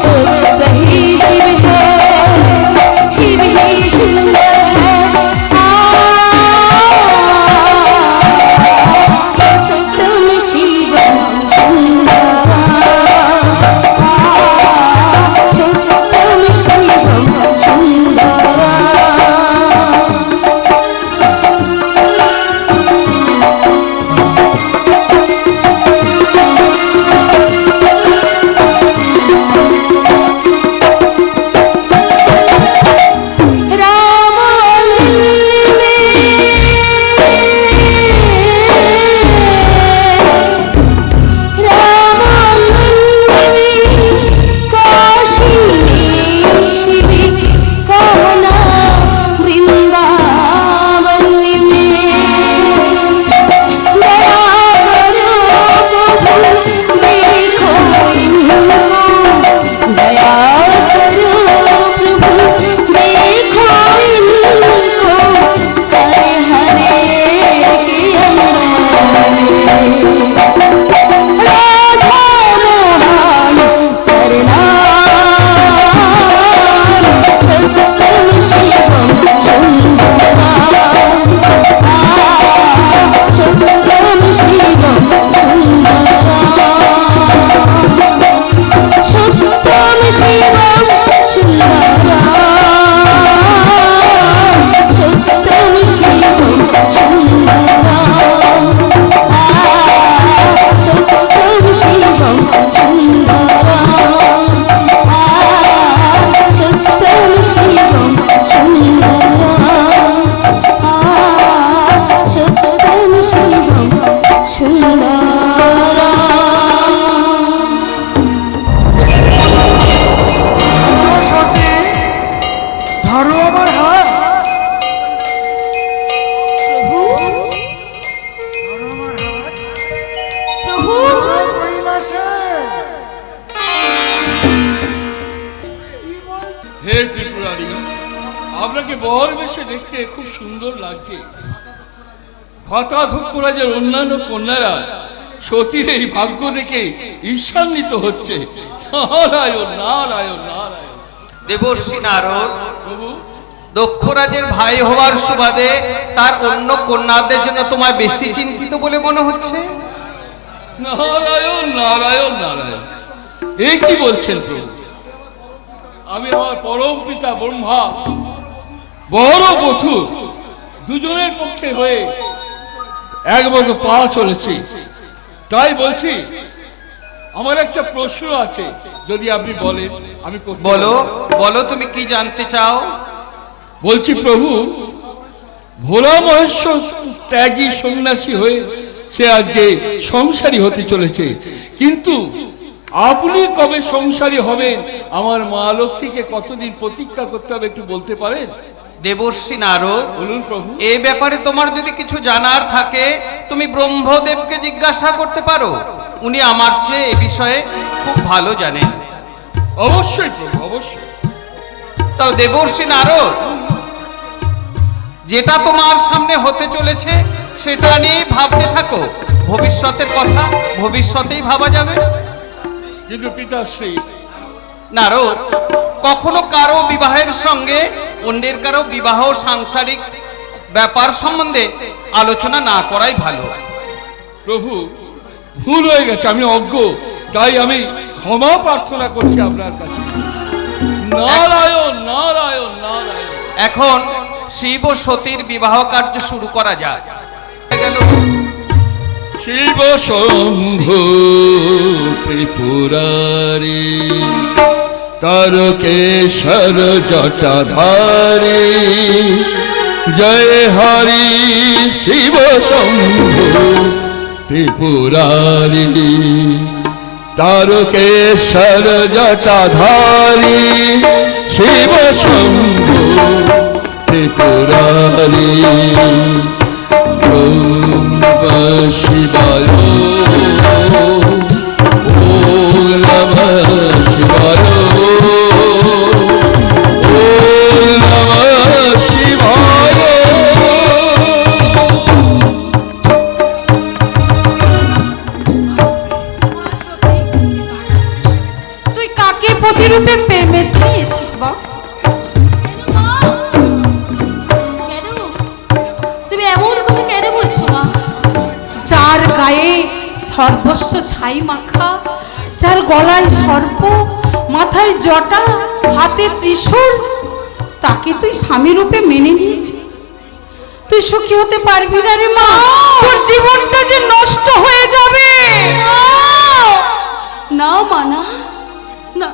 सत्य ही शिव है शिव ही सुंदर है सत्यम शिवम सुंदरम सत्यम शिवम सुंदरम ধরো আমার হাত, ধরো আমার হাত, আমার কৈলাসে। হে ত্রিপুরারি, আপনাকে বর বেশে দেখতে খুব সুন্দর লাগছে। হতাধক্ষ রাজের অন্যান্য কন্যারা সতীর এই ভাগ্য দেখে ঈর্ষান্বিত হচ্ছে। নারায়ণ নারায়ণ নারায়ণ। দেবর্ষি নারদ, প্রভু, দক্ষরাজের ভাই হওয়ার সুবাদে তার অন্য কন্যাদের জন্য তোমায় বেশি চিন্তিত বলে মনে হচ্ছে। নারায়ণ নারায়ণ নারায়ণ, এ কি বলছেন প্রভু? আমি আমার পরম পিতা ব্রহ্মা বড় বধূ দুজনের পক্ষে হয়ে একবার পা চলেছি, তাই বলছি আমার একটা প্রশ্ন আছে, যদি আপনি বলেন আমি করতে বলো পারি। বলো, তুমি কি জানতে চাও? বলছি প্রভু, ভোলা মহেশ্বর ত্যাগী সন্ন্যাসী হয়ে সে আজকে সংসারী হতে চলেছে, কিন্তু আপনি কবে সংসারী হবেন? আমার মা লক্ষ্মীকে কতদিন প্রতীক্ষা করতে হবে একটু বলতে পারেন? দেবর্ষি নারদ, বলুন প্রভু। এই ব্যাপারে তোমার যদি কিছু জানার থাকে তুমি ব্রহ্মদেবকে জিজ্ঞাসা করতে পারো, উনি আমার চেয়ে এ বিষয়ে খুব ভালো জানেন। অবশ্যই প্রভু, অবশ্যই। তাও দেবর্ষি নারদ, যেটা তোমার সামনে হতে চলেছে সেটা নিয়ে ভাবতে থাকো। ভবিষ্যতের কথা ভবিষ্যতেই ভাবা যাবে। কিন্তু পিতাশ্রী, নারদ, কখনো কারো বিবাহের সঙ্গে অন্যের কারো বিবাহ সাংসারিক ব্যাপার সম্বন্ধে আলোচনা না করাই ভালো। প্রভু ভুল হয়ে গেছে, আমি অজ্ঞ, তাই আমি ক্ষমা প্রার্থনা করছি আপনার কাছে। নারায়ণ নারায়ণ নারায়ণ। এখন শিব ও সতীর বিবাহ কার্য শুরু করা যাক। শিব শম্ভু ত্রিপুরারি তারকেশ্বর জটাধারী জয় হরি শিব শম্ভু ত্রিপুরারি তারকেশ্বর জটাধারী শিব শম্ভু ত্রিপুরারি ওম নমঃ শিবায় ওম নমঃ শিবায় ওম নমঃ শিবায়। তুই কাকে প্রতিরূপে মেতে নিয়েছিস বা? কেন তুমি এমন কথা কেন বলছো মা? যার গায়ে সর্বস্ব ছাই মাখা, যার গলায় সর্প, মাথায় জটা, হাতে ত্রিশূল, তাকে তুই স্বামী রূপে মেনে নিয়েছিস? তুই সুখী হতে পারবি না রে মা, তোর জীবনটা যে নষ্ট হয়ে যাবে। না মা, না না,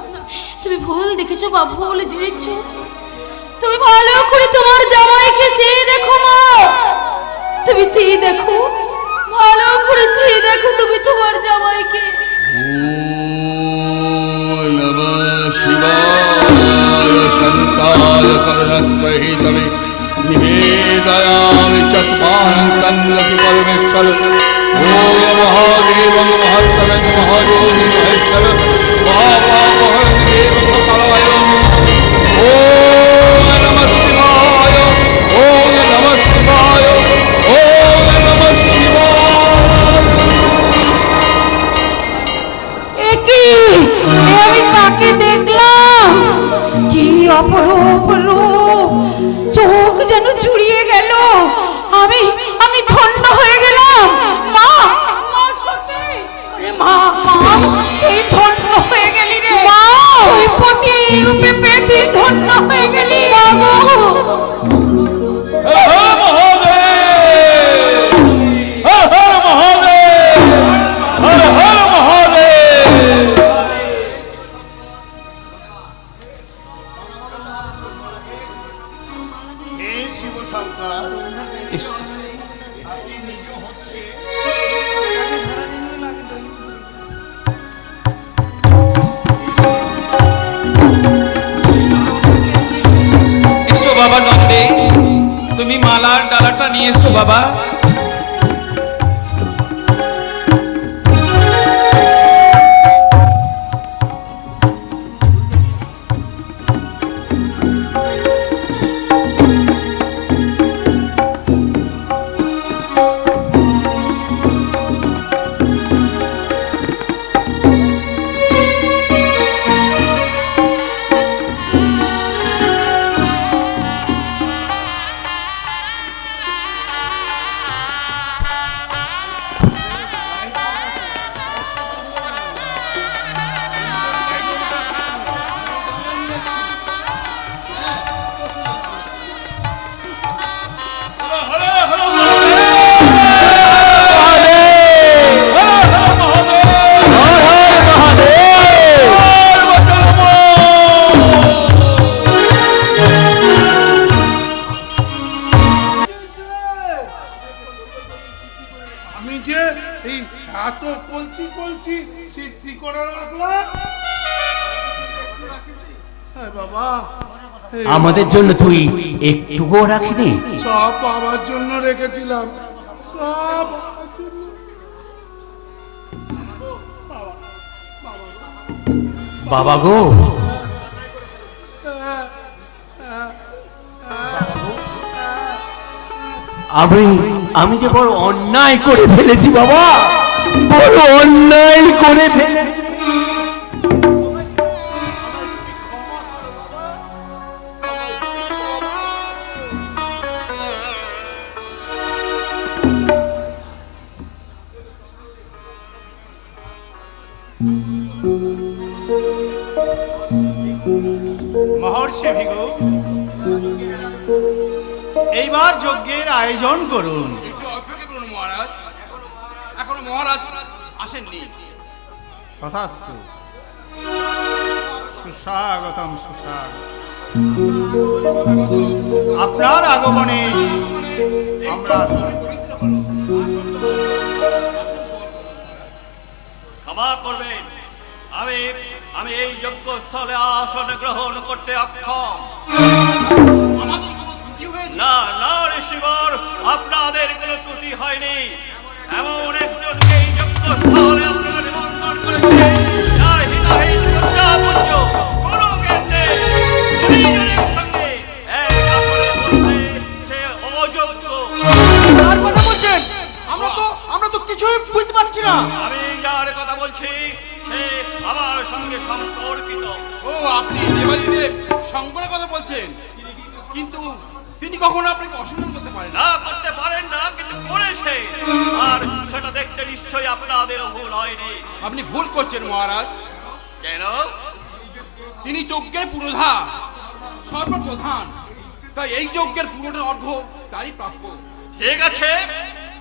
তুমি ভুল দেখেছো বা ভুল জেনেছো। তুমি ভালো করে তোমার জামাইকে চেয়ে দেখো মা, তুমি চেয়ে দেখো, ভালো করে চেয়ে দেখো তুমি তোমার জামাইকে। ওম নমঃ শিবায় শান্তায় করণত্বহিতমে নিবেদয়ামি চত্বারং তন্নতি পরমেশ্বর। ওম মহাদেব মহাত্মনে মহাযোগি মহেশ্বর মহাদেব কপালায়। ওম নমঃ শিবায় ওম নমঃ শিবায় ওম নমঃ শিবায়। একি আমি কাকে দেখলাম? কি অপরূপ রূপ, চোখ যেন জুড়িয়ে গেল। আমি ধন্য হয়ে গেলাম মা। মা তুই ধন্য হয়ে গেলি রে মা, তুই পতি রূপে পেতিস, ধন্য হয়ে গেলি বাবু। হর হর মহাদেব হর হর মহাদেব হর হর মহাদেব। হে শিব শঙ্কর, আপনি নিজ হস্তে এসো বাবা নন্দে, তুমি মালার ডালাটা নিয়ে এসো বাবা। আমি যে এই এত কলছি সিদ্ধি করে রাখলাম। হ্যাঁ বাবা, এই আমাদের জন্য তুই একটুকুও রাখিনি? সব বাবার জন্য রেখেছিলাম, সব বাবার জন্য। বাবা গো, আমি যে বড় অন্যায় করে ফেলেছি বাবা, বড় অন্যায় করে ফেলেছি। মহর্ষি ভিগু, এইবার যজ্ঞের আয়োজন করুন। একটু অপেক্ষা করুন মহারাজ, এখনো মহারাজ আসেননি। তথাস্তু। সুস্বাগতম সুস্বাগতম। আপনার আগমনে আমরা ক্ষমা করবেন, আমি আমি এই যজ্ঞস্থলে আসন গ্রহণ করতে অক্ষম। না না ঋষিবর, আপনাদের কোনো ত্রুটি হয়নি। এমন একজনকে এই যজ্ঞস্থলে আপনারা নিমন্ত্রণ করেছেন যার হিতাহিত সজ্জাপুঞ্জ কোনো জ্ঞান নেই। দুইজনের সঙ্গে এক আসনে বসতে সে অযোগ্য। কার কথা বলছেন? আমরা তো কিছুই বুঝতে পারছি না। আমি যার কথা বলছি সে আমার সঙ্গে সম্পর্কিত। ও, আপনি দেবাদিদেব শঙ্করের কথা বলছেন, কিন্তু তিনি কখনো আপনাকে অসম্মান করতে পারেন না। না করতে পারেন না, কিন্তু করেছে, আর সেটা দেখতে নিশ্চয়ই আপনাদের ভুল হয়নি। আপনি ভুল করছেন মহারাজ। কেন? তিনি যজ্ঞের পুরোধা, সর্বপ্রধান, তাই এই যজ্ঞের পুরোটা অর্ঘ্য তারই প্রাপ্য। ঠিক আছে,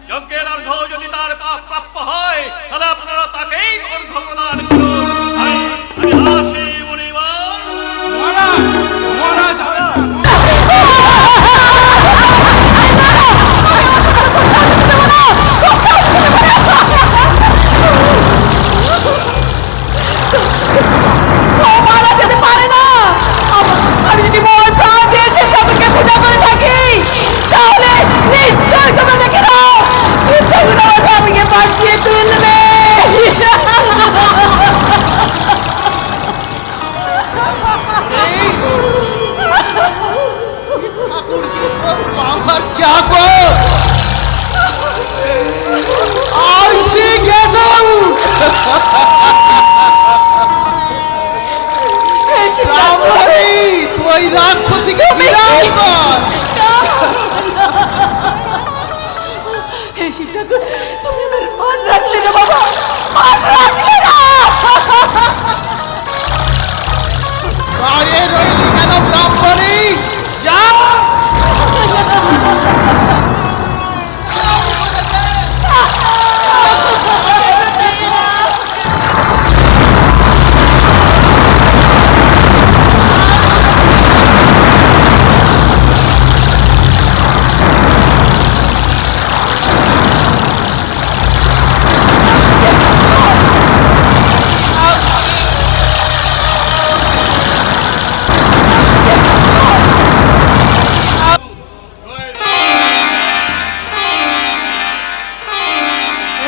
যজ্ঞের অর্ঘ্য যদি তার প্রাপ্য হয় তাহলে আপনারা তাকেই অর্ঘ্য প্রদান করুন। আমি আসি মুনিবার। মহারাজ, মহারাজ যাবেন না। ও মারা যেতে পারে না। আমি যদি মোর প্রাণ দিয়ে সে ঠাকুরকে পূজা করে থাকি তাহলে নিশ্চয় তোমরা দেখে নাও শিব ঠাকুর আমার স্বামীকে বাঁচিয়ে তুলবে। আমার চাকর আইসি গেছাও রামহরি, তুই রাক্ষসীকে বিদায় কর। হে শিব ঠাকুর, তুমি আমার মান রাখলে না বাবা, মান রাখলে না। আরে রইলি কেন ব্রাহ্মণী, যা।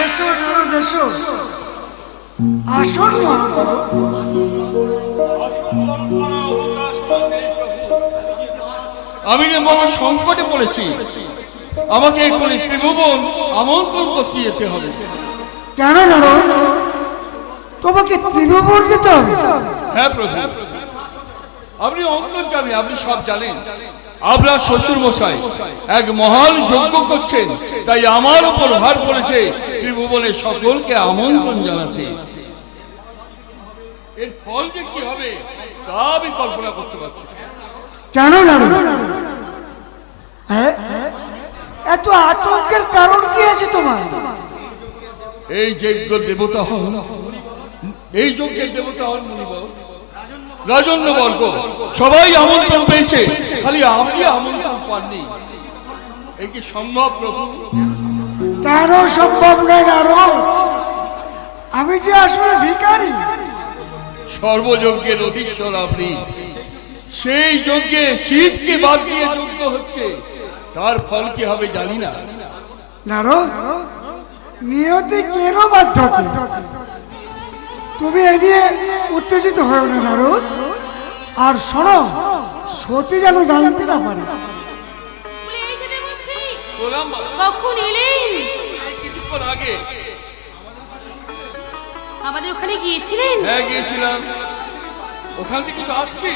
এসো নারদ, এসো, আসন গ্রহণ করো। আমি যে মহা সংকটে পড়েছি, আমাকে এক্ষুনি ত্রিভুবন আমন্ত্রণ করতে যেতে হবে। কেন নারদ, তোমাকে ত্রিভুবন যেতে হবে? হ্যাঁ প্রভু, আপনি অন্তর্যামী, আপনি সব জানেন। আপনার শ্বশুর মশাই এক মহান যজ্ঞ করছেন, তাই আমার উপর ভার পড়েছে ত্রিভুবনের সকলকে আমন্ত্রণ জানাতে। এর ফল যে কি হবে তা আমি কল্পনা করতে পারছি না। কেন নারদ, হ্যাঁ, এত আতঙ্কের কারণ কি আছে তোমার? এই যজ্ঞ দেবতা হন, এই যজ্ঞের দেবতা হন মুনিবর, রাজন্যবর্গ সবাই আমন্ত্রণ পেয়েছে, খালি আপনি আমন্ত্রণ পাননি। এই কি সম্ভব প্রভু? কেন সম্ভব নয় নারদ? আমি যে আসলে ভিখারি। সর্বযজ্ঞের অধীশ্বর আপনি, সেই যজ্ঞে শিবকে বাদ দিয়ে যজ্ঞ হচ্ছে, তার ফল কি হবে জানি না। নারদ, নিয়তি কেন বাধ্য? তুমি এ নিয়ে উত্তেজিত হও না নারদ। আর শোনো, সতী যেন জানতে না পারে। কখন এলেন? কিছুক্ষণ আগে। আমাদের ওখানে গিয়েছিলেন? হ্যাঁ গিয়েছিলাম, ওখান থেকে তো আসছি।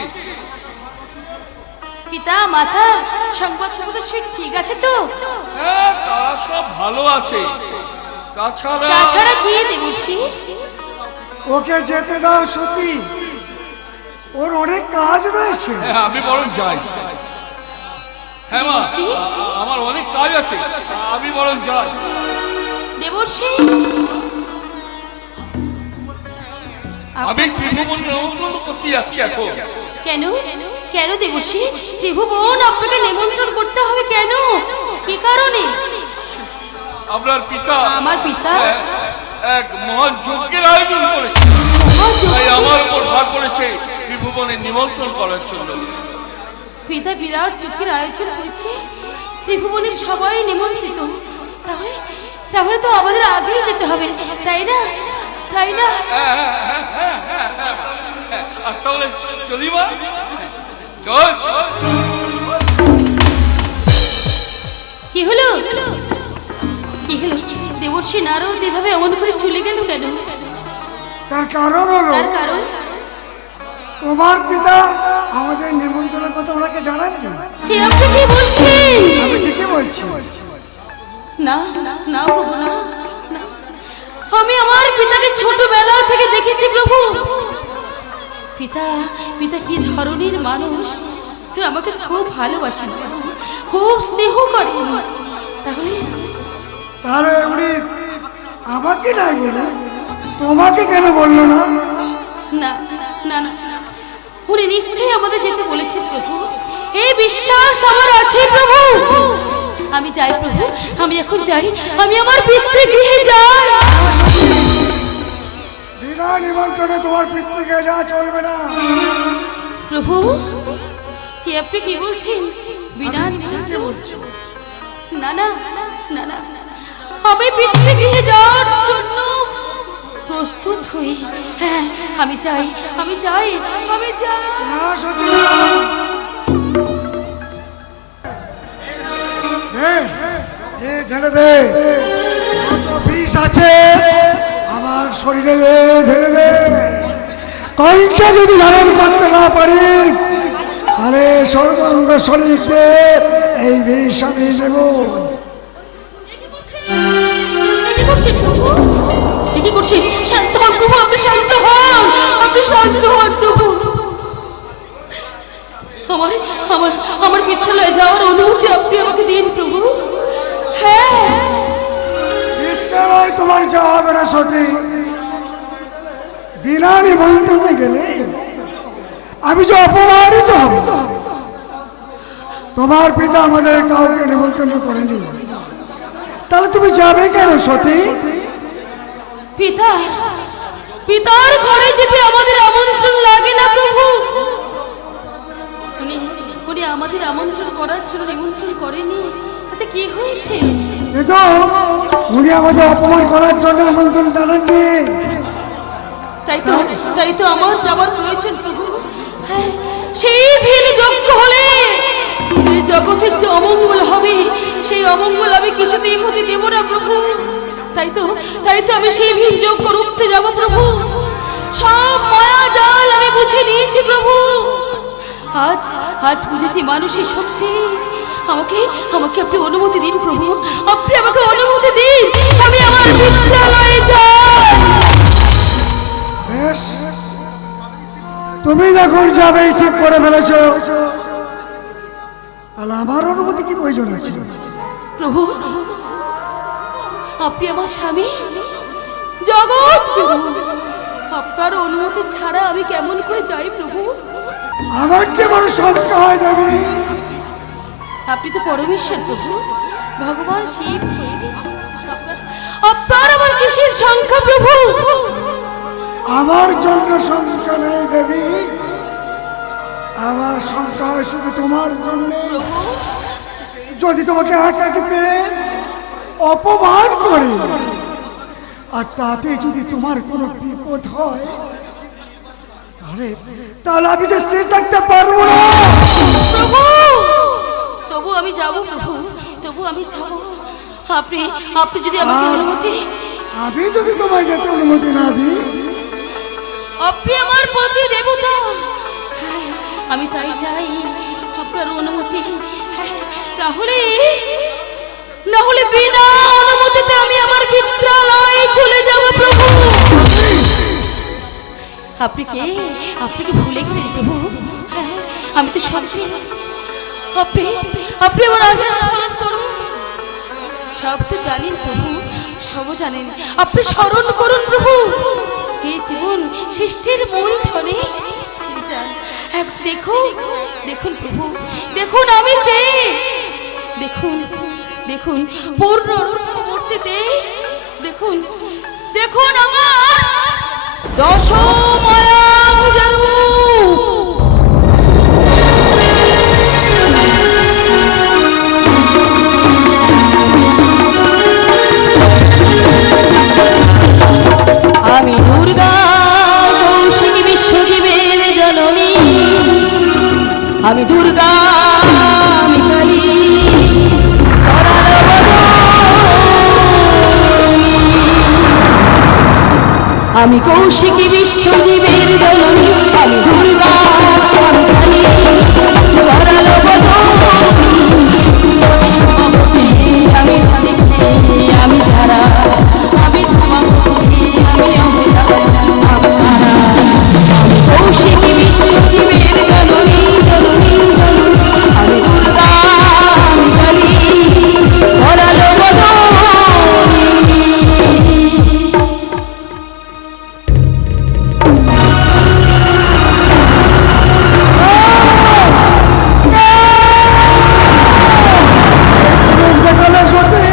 পিতা মাতা সংবাদ সে ঠিক আছে তো? হ্যাঁ, তারা সব ভালো আছে। তাছাড়া কি দেবর্ষি? ওকে যেতে দাও সতী, ওর অনেক কাজ রয়েছে। হ্যাঁ, আমি বরং যাই। হ্যাঁ মা, আমার অনেক কাজ আছে, আমি বরং যাই। দেবর্ষি, আমি ত্রিভুবন নিমন্ত্রণ করতে যাচ্ছি এখন। কেন? কেন দেবশ্রী ত্রিভুবন আপনাকে নিমন্ত্রণ করতে হবে কেন? কি কারণে? আপনার পিতা, আমার পিতা এক মহান যজ্ঞের আয়োজন করেছে, তাই আমার উপর ভার করেছে ত্রিভুবনে নিমন্ত্রণ করার জন্য। পিতা বিরাট যজ্ঞের আয়োজন করেছে, ত্রিভুবনের সবাই নিমন্ত্রিত। তাহলে তাহলে তো আমাদের আগেই যেতে হবে, তাই না? তাই না? আর তাহলে চলি মা, চল। কি হলো? কি হলো? দেবশ্রী নারদ এভাবে এমন করে চলে গেল কেন? তার কারণ হলো তার কারণ তোমার পিতা আমাদের নিমন্ত্রণের কথা ওনাকে জানাননি। কি আপনি কি বলছেন? আমি ঠিকই বলছি। না না প্রভু, না না। আমি আমার পিতাকে ছোটবেলা থেকে দেখেছি প্রভু। পিতা পিতা কি ধরনের মানুষ, তুই আমাকে খুব ভালোবাসেন, খুব স্নেহ করেন। তাহলে তাহলে উনি আমাকে নাই বলে তোমাকে কেন বললো না? না না না, উনি নিশ্চয়ই আমাদের যেতে বলেছেন প্রভু, এই বিশ্বাস আমার আছে প্রভু। আমি যাই প্রভু, আমি এখন যাই, আমি আমার পিতৃগৃহে যাই। বিনা নিমন্ত্রণে তোমার পিতৃকে যা চলবে না প্রভু। কি আপনি কি বলছেন? বিনা ঠিকই বলছি। না না না না, আমি পিতৃগৃহে যাওয়ার জন্য প্রস্তুত হই। হ্যাঁ আমি যাই, আমি যাই, আমি যাই। না সত্যি ঢেলে দে, যত বিষ আছে আমার শরীরে ঢেলে দে। কণ্ঠে যদি ধারণ করতে না পারি তাহলে সর্বাঙ্গ শরীরে এই বিষ আমি নেব। কি করছেন প্রভু? কি করছেন? শান্ত হন প্রভু, আপনি শান্ত হন, আপনি শান্ত হন প্রভু। আমার আমার আমার বিদ্যালয়ে যাওয়ার অনুমতি আপনি আমাকে দিন প্রভু। হ্যাঁ, বিদ্যালয় তোমার যাওয়া হবে না সতী। বিনা নিমন্ত্রণে গেলে আমি যে অপমানিত হব। তোমার পিতা আমাদের কাউকে নিমন্ত্রণ করেনি, তাহলে তুমি যাবে কেন সতী? পিতা পিতার ঘরে যেতে আমাদের আমন্ত্রণ লাগে না প্রভু। উনি উনি আমাদের আমন্ত্রণ করার জন্য নিমন্ত্রণ করেনি, তাতে কি হয়েছে? কিন্তু উনি আমাদের অপমান করার জন্য আমন্ত্রণ জানাননি। তাই তো আমার যাবার প্রয়োজন প্রভু। হ্যাঁ, সেই ভিন যোগ্য হলে এই জগতের যে অমঙ্গল হবে, সেই অমঙ্গল আমি কিছুতেই হতে দেব না প্রভু। তাই তো আমি সেই ভিন যোগ্য রুখতে যাব প্রভু। সব মায়া জাল আমি বুঝে নিয়েছি প্রভু। আজ বুঝেছি মানুষের শক্তি। আমাকে আপনি অনুমতি দিন প্রভু, আপনি আমাকে অনুমতি দিন, আমি আমার বিদ্যালয়ে যাই। বেশ, তুমি যখন যাবে ঠিক করে ফেলেছ, তাহলে আমার অনুমতি কি প্রয়োজন আছে? প্রভু, আপনি আমার স্বামী, জগৎ গুরু, আপনার অনুমতি ছাড়া আমি কেমন করে যাই প্রভু? আমার যে বড় শঙ্কা হয় দেবী। আপনি তো পরমেশ্বর প্রভু, ভগবান শিব। আপনার আমার কিসের সংখ্যা প্রভু? আমার জন্য সংখ্যা নেই দেবী, আমার সংখ্যা হয় শুধু তোমার জন্য। যদি তোমাকে একাকি পেয়ে অপমান করে আর তাতে যদি তোমার কোনো বিপদ হয়, তাহলে আমি যে স্থির থাকতে পারবো না প্রভু। তবু আমি যাব প্রভু, তবু আমি যাব। আপনি যদি আমাকে অনুমতি, আমি যদি তোমায় যেতে অনুমতি না দিই, আপনি আমার পতি দেবতা, আমি তাই চাই আপনার অনুমতি। না হলে বিনা অনুমতিতে আমি আমার বিদ্যালয়ে চলে যাব প্রভু। আপনি কি ভুলে গেলেন প্রভু? হ্যাঁ, আমি তো সত্যি। আপনি আমার আশা স্মরণ করুন। সব তো জানেন প্রভু, সব জানেন, আপনি স্মরণ করুন প্রভু। এই জীবন সৃষ্টির মূল ধনে দেখো দেখুন প্রভু, দেখুন আমি কে, দেখুন দেখুন পূর্ণ মূর্তিতে দেখুন, দেখুন আমার 10 মায়া পূজারূপ। আমি দুর্গা কৌশিকী বিশ্বজীবের জননী, আমি দুর্গা, আমি কালী, আমি কৌশিকী বিশ্বজীবের জননী, আমি দুর্গা, আমি কালী, করাল আমি আমি ধারা, আমি ধর্মপতি, আমি অবতার, আমি তারা, আমি কৌশিকী বিশ্বজীবের জননী, জননী, জননী, আমি দুর্গা, আমি কালী, করাল দেখালে সত্যি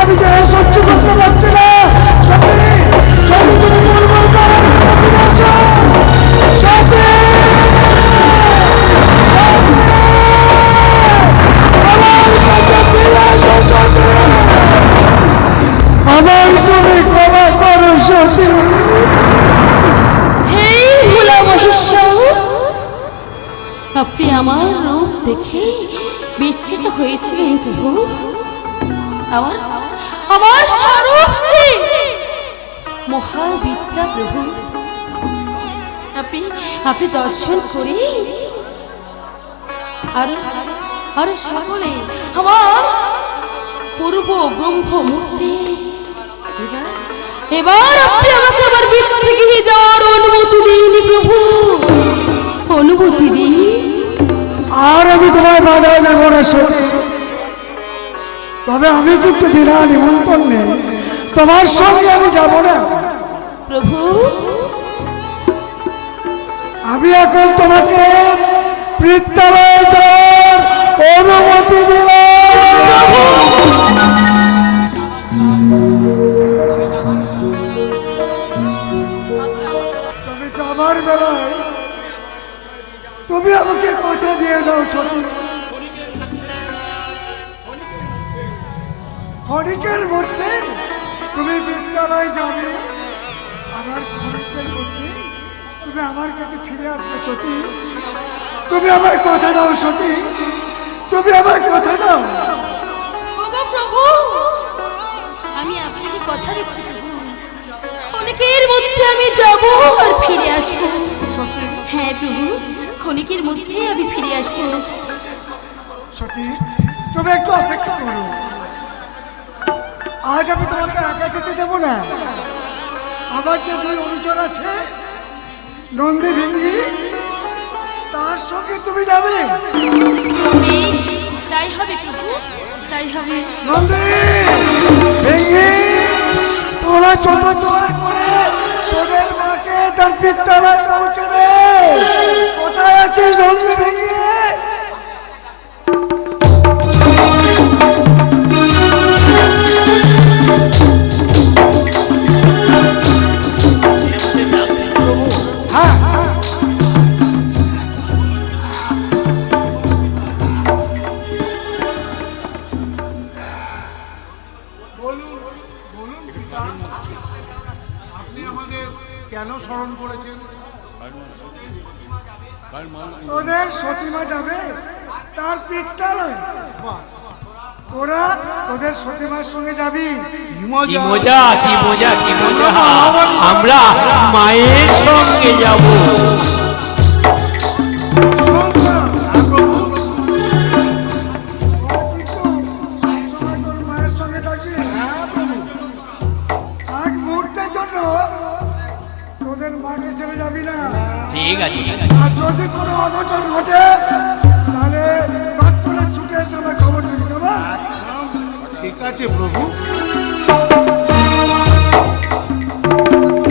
আমি যে সহ্য করতে পারছি না। সত্যি সত্যি তুমি বলবো আমার ফিরে আসো। সত্যি আমার কাছে ফিরে আসো। সত্যি আমার তুমি ক্ষমা করো। সত্যি হে ভোলা মহেশ্বর, আপনি আমার রূপ দেখে বিস্মিত হয়েছিলেন প্রভু। আমার আমার স্বরূপ যে মহাবিদ্যা প্রভু, আপনি আপনি দর্শন করে আর সকলে আমার পূর্ব ব্রহ্ম মূর্তি, এবার আপনি আমাকে আবার বৃত্তি গৃহে যাওয়ার অনুমতি দিন প্রভু, অনুমতি দিন। আর আমি তোমায় বাধা দেব না সত্যি, তবে আমি কিন্তু বিনা নিমন্ত্রণে তোমার সঙ্গে আমি যাব না প্রভু। আমি এখন তোমাকে বৃত্তালয়ে যাওয়ার অনুমতি দিলাম। তবে যাবার বেলায় তুমি আমাকে কথা দিয়ে দাও ছোট, ক্ষণিকের মধ্যে তুমি বিদ্যালয়ে যাবে, আমার ক্ষণিকের মধ্যে তুমি আমার কাছে ফিরে আসবে সতী। তুমি আমার কথা দাও সতী, তুমি আমার কথা দাও। ওগো প্রভু, আমি আপনাকে কথা দিচ্ছি প্রভু, ক্ষণিকের মধ্যে আমি যাব আর ফিরে আসবো। হ্যাঁ প্রভু, ক্ষণিকের মধ্যে আমি ফিরে আসবো। সতী তুমি একটু অপেক্ষা করো, আজ আমি তোমাকে একা যেতে দেবো না। আমার যে 2 অনুচর আছে নন্দী ভিঙ্গি, তার সঙ্গে তুমি যাবে। বেশ, তাই হবে প্রভু, তাই হবে। নন্দী ভিঙ্গি, তোরা চতুর্থ করে তোদের মাকে তার বিদ্যালয়ে পৌঁছে দে। কোথায় আছিস নন্দী ভিঙ্গি? কেন স্মরণ করেছেন? তোদের সতীমা যাবে তার বিদ্যালয়, তোরা তোদের সতীমার সঙ্গে যাবি। কি মজা, কি মজা, কি মজা! আমরা মায়ের সঙ্গে যাব। তোর মায়ের সঙ্গে থাকবি এক মুহূর্তের জন্য, তোদের মাকে ছেড়ে যাবি না। ঠিক আছে। আর যদি কোনো অঘটন ঘটে তাহলে তৎক্ষণাৎ ছুটে এসে আমার খবর দিবি। কেমন? ঠিক আছে প্রভু।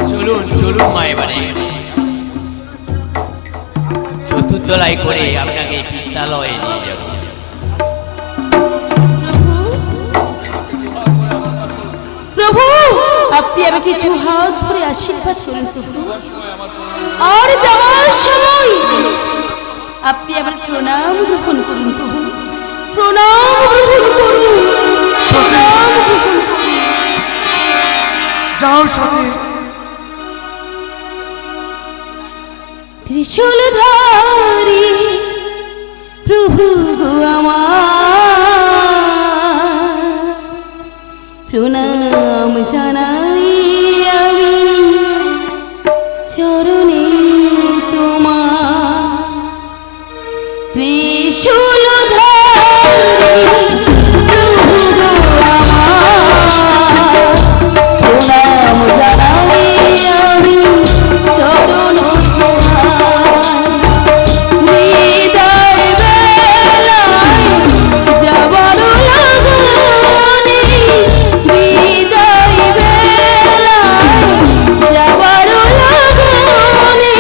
চলুন চলুন মা, এবারে চতুর্থ দোলাই করে আপনাকে বিদ্যালয়ে নিয়ে যাব। প্রভু আপনি আমাকে দু হাত ধরে আশীর্বাদ করুন প্রভু। আর যাওয়ার সময় আপনি আমার প্রণাম গ্রহণ করুন প্রভু, প্রণাম গ্রহণ করুন, প্রণাম গ্রহণ করুন। যাও সতী। ত্রিশূলধারী প্রভু গো আমার, প্রণাম জানাই আমি চরণে তোমার। ত্রিশূলধারী প্রভু গো আমার, প্রণাম জানাই আমি চরণ তোমার। হৃদয় বেলায় যাবার লাগনে, হৃদয় বেলায় যাবার লাগনে,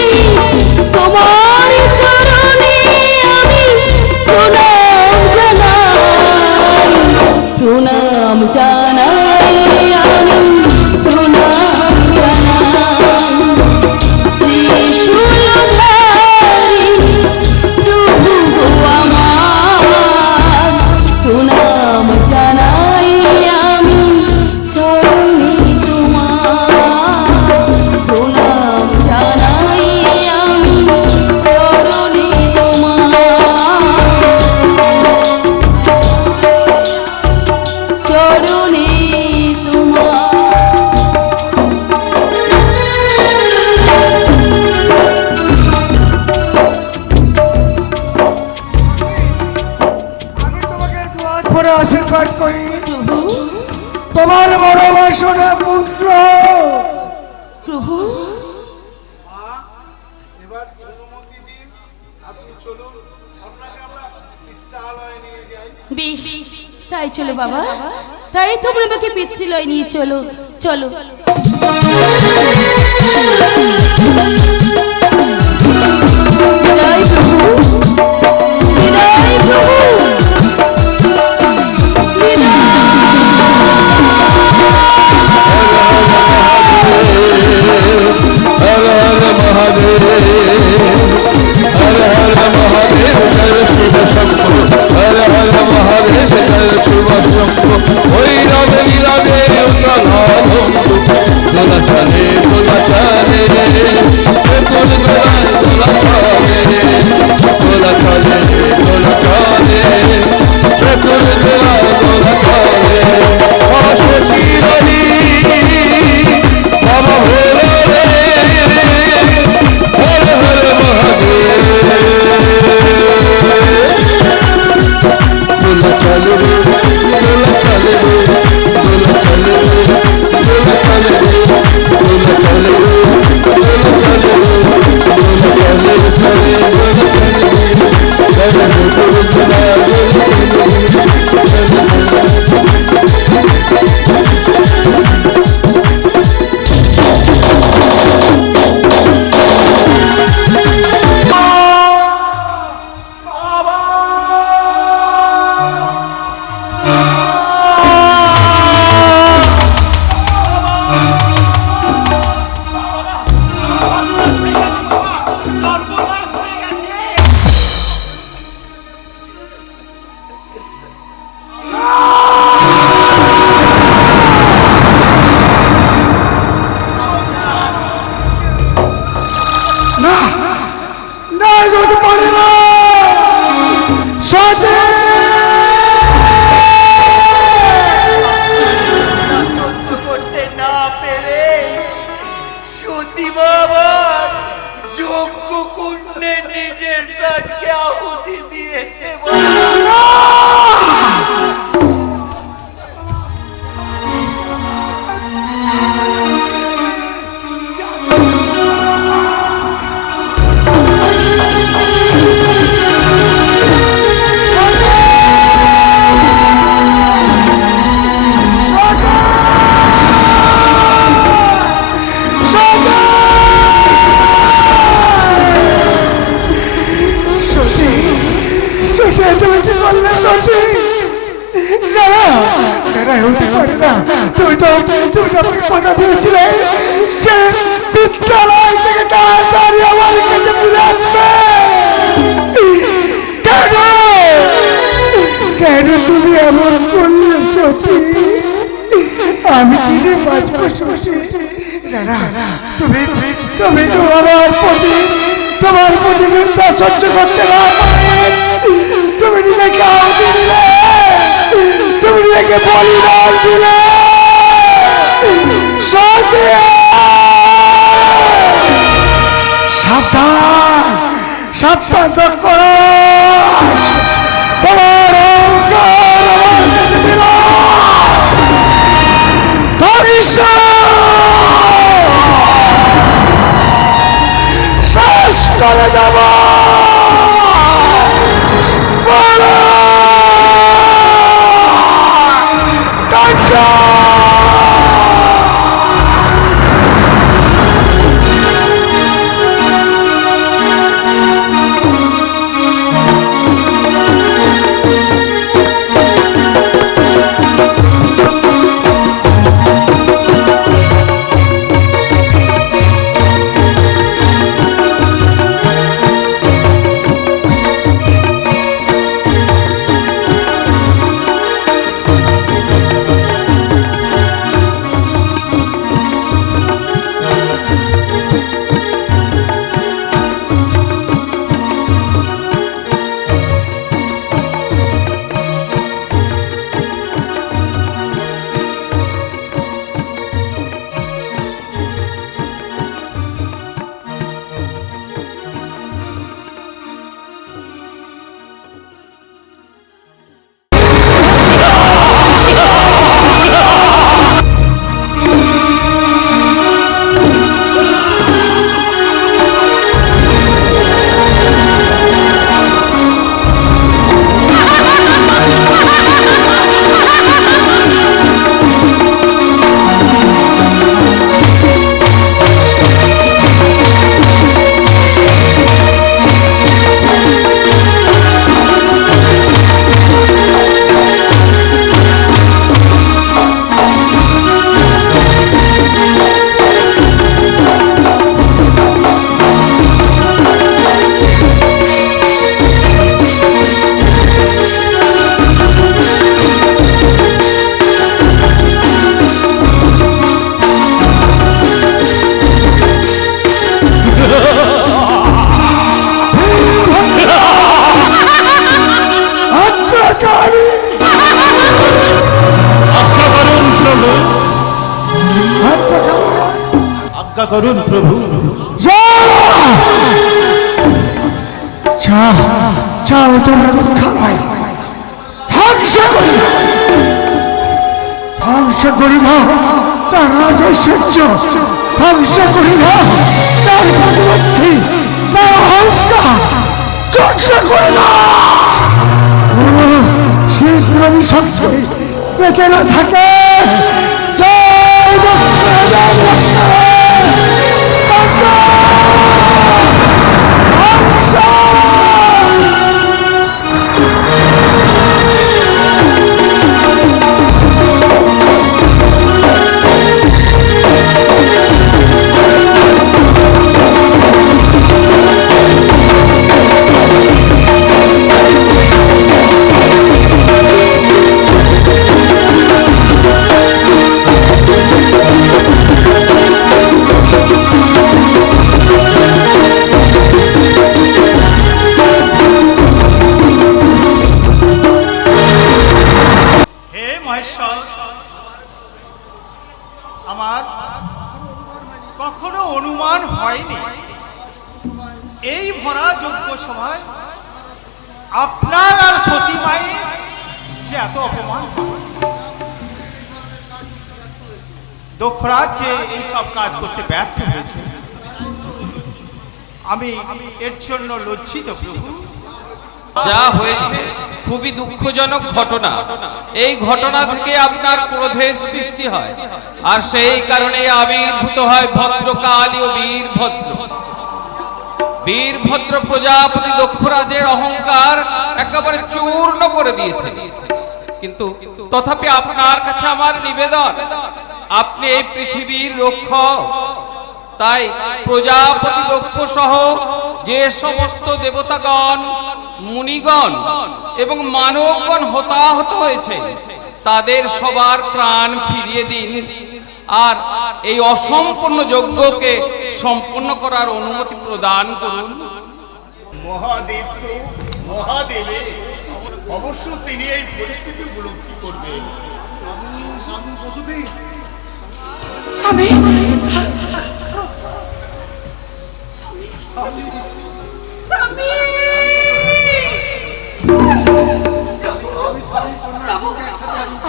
তোমার চরণে আমি প্রণাম জানাই, প্রণাম জানাই আমি, প্রণাম জানাই। ত্রিশূলধারী প্রভু গো আমার, প্রণাম জানাই আমি চরণে তোমার, প্রণাম জানাই আমি চরণে তোমার, চরণে তোমার। আমি তোমাকে দু হাত ভরে আশীর্বাদ করি। প্রভু তোমার বড় বাসনা পুত্র প্রভু এবার অনুমতি দিন, আপনি চলুন, আপনাকে আমরা চিকিৎসালয়ে নিয়ে যাই। বেশ, তাই চলো বাবা, তাই তোমরা আমাকে পিতৃলয় নিয়ে চলো, চলো। বিদায় প্রভু, বিদায় প্রভু, দোলা চলে হতে পারে না। তুমি তো আমাকে কথা দিয়েছিলে যে বিদ্যালয় থেকে তাড়াতাড়ি আমার কাছে ফিরে আসবে। কেন কেন তুমি এমন করলে সতী? আমি কিনে বাঁচবো সতী? না, তুমি তো আমার প্রতি নিন্দা সহ্য করতে না পারে তুমি নিজেকে আহুতি দিলে, তুমি নিজেকে বলিদান দিলে। সতী সাবধান করো, তোমার অহংকার আমার কাছে বিরাট শেষ করে দেব। আজ্ঞা করুন প্রভু। যাও তোমাদের খালায় ধ্বংস করে দাও তার রাজৈশ্বর্য, ধ্বংস করে দাও তার প্রতিমূর্তি, তার অহংকার ধ্বংস করে দাও। শীঘ্রই শক্তি বেঁচে না থাকে। জয় আমার কখনো অনুমান হয়নি এই ভরা যজ্ঞ সভায় আপনার আর সতী মায়ের যে এত অপমান হবে। দক্ষরাজ যে এই সব কাজ করতে ব্যর্থ হয়েছে, আমি এর জন্য লজ্জিত প্রভু। যা হয়েছে খুবই দুঃখজনক ঘটনা। এই ঘটনা থেকে আপনার ক্রোধের সৃষ্টি হয়, আর সেই কারণে আবির্ভূত হয় ভদ্রকালী ও বীরভদ্র। বীরভদ্র প্রজাপতি দক্ষরাজের অহংকার একেবারে চূর্ণ করে দিয়েছে। কিন্তু তথাপি আপনার কাছে আমার নিবেদন, আপনি এই পৃথিবীর রক্ষক, তাই প্রজাপতি দক্ষ সহ যে সমস্ত দেবতাগণ, মুনিগণ এবং মানবগণ হতাহত হয়েছে তাদের সবার প্রাণ ফিরিয়ে দিন আর এই অসম্পূর্ণ যজ্ঞকে সম্পূর্ণ করার অনুমতি প্রদান করুন। মহাদেব তো মহাদেবে, অবশ্য তিনি এই পরিস্থিতি উপলব্ধি করবেন। স্বামী বসুদেব, স্বামী স্বামী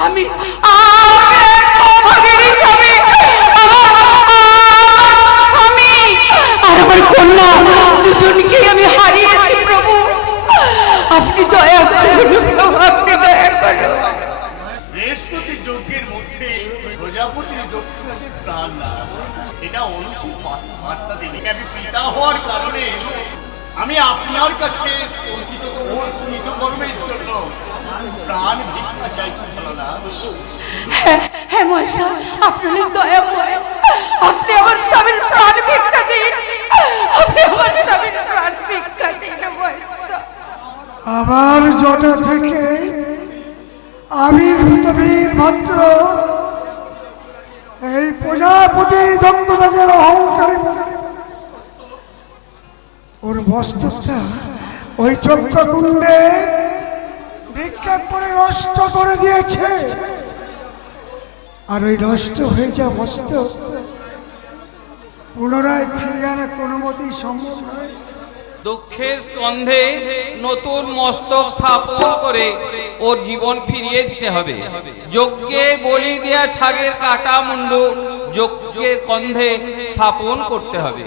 আমি স্বামী আর আমার কন্যা দুজনকে আমি হারিয়েছি প্রভু, আপনি দয়া করুন প্রভু, আপনি দয়া করুন। বৃহস্পতি যজ্ঞের মধ্যে প্রজাপতির দক্ষিণে প্রাণ না, এটা অনুচিত বার্তা দিন। আমি পিতা হওয়ার কারণে আমি আপনার কাছে ওর কৃতকর্মের জন্য প্রাণ ভিক্ষা চাইছি না। হ্যাঁ মহাশয়, আপনার দয়াময়, আপনি আমার স্বামীর প্রাণ ভিক্ষা দিন, আপনি আমার স্বামীর প্রাণ ভিক্ষা দিন মহাশয়। আবার জটা থেকে আবির্ভূত বীরভদ্র এই প্রজাপতি দম্পতির অহংকারে ওর মস্তকটা ওই যজ্ঞকুণ্ডে ভিক্ষা করে নষ্ট করে দিয়েছে, আর ওই নষ্ট হয়ে যাওয়া মস্তক পুনরায় ফিরিয়ে আনা কোনো মতেই সম্ভব নয়। দুঃখের স্কন্ধে নতুন মস্তক স্থাপন করে ওর জীবন ফিরিয়ে দিতে হবে। যজ্ঞে বলি দেয়া ছাগের কাটা মুন্ডু যজ্ঞের কন্ধে স্থাপন করতে হবে।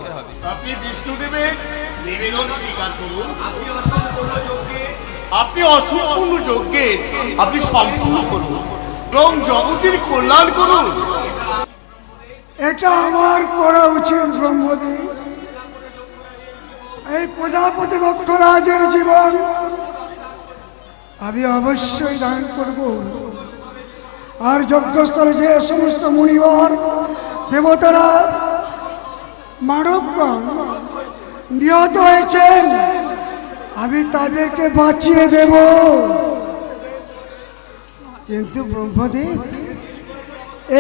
আপনি বিষ্ণুদেবের নিবেদন স্বীকার করুন। আপনি অসম্পূর্ণ যজ্ঞে আপনি সম্পূর্ণ করুন এবং জগতের কল্যাণ করুন। এটা আমার করা উচিত ব্রহ্মদেব। এই প্রজাপতি দক্ষ রাজের জীবন আমি অবশ্যই দান করব, আর যজ্ঞস্থলে যে সমস্ত মুনিবর দেবতারা মানবগণ নিহত হয়েছেন আমি তাদেরকে বাঁচিয়ে দেব। কিন্তু ব্রহ্মদেব,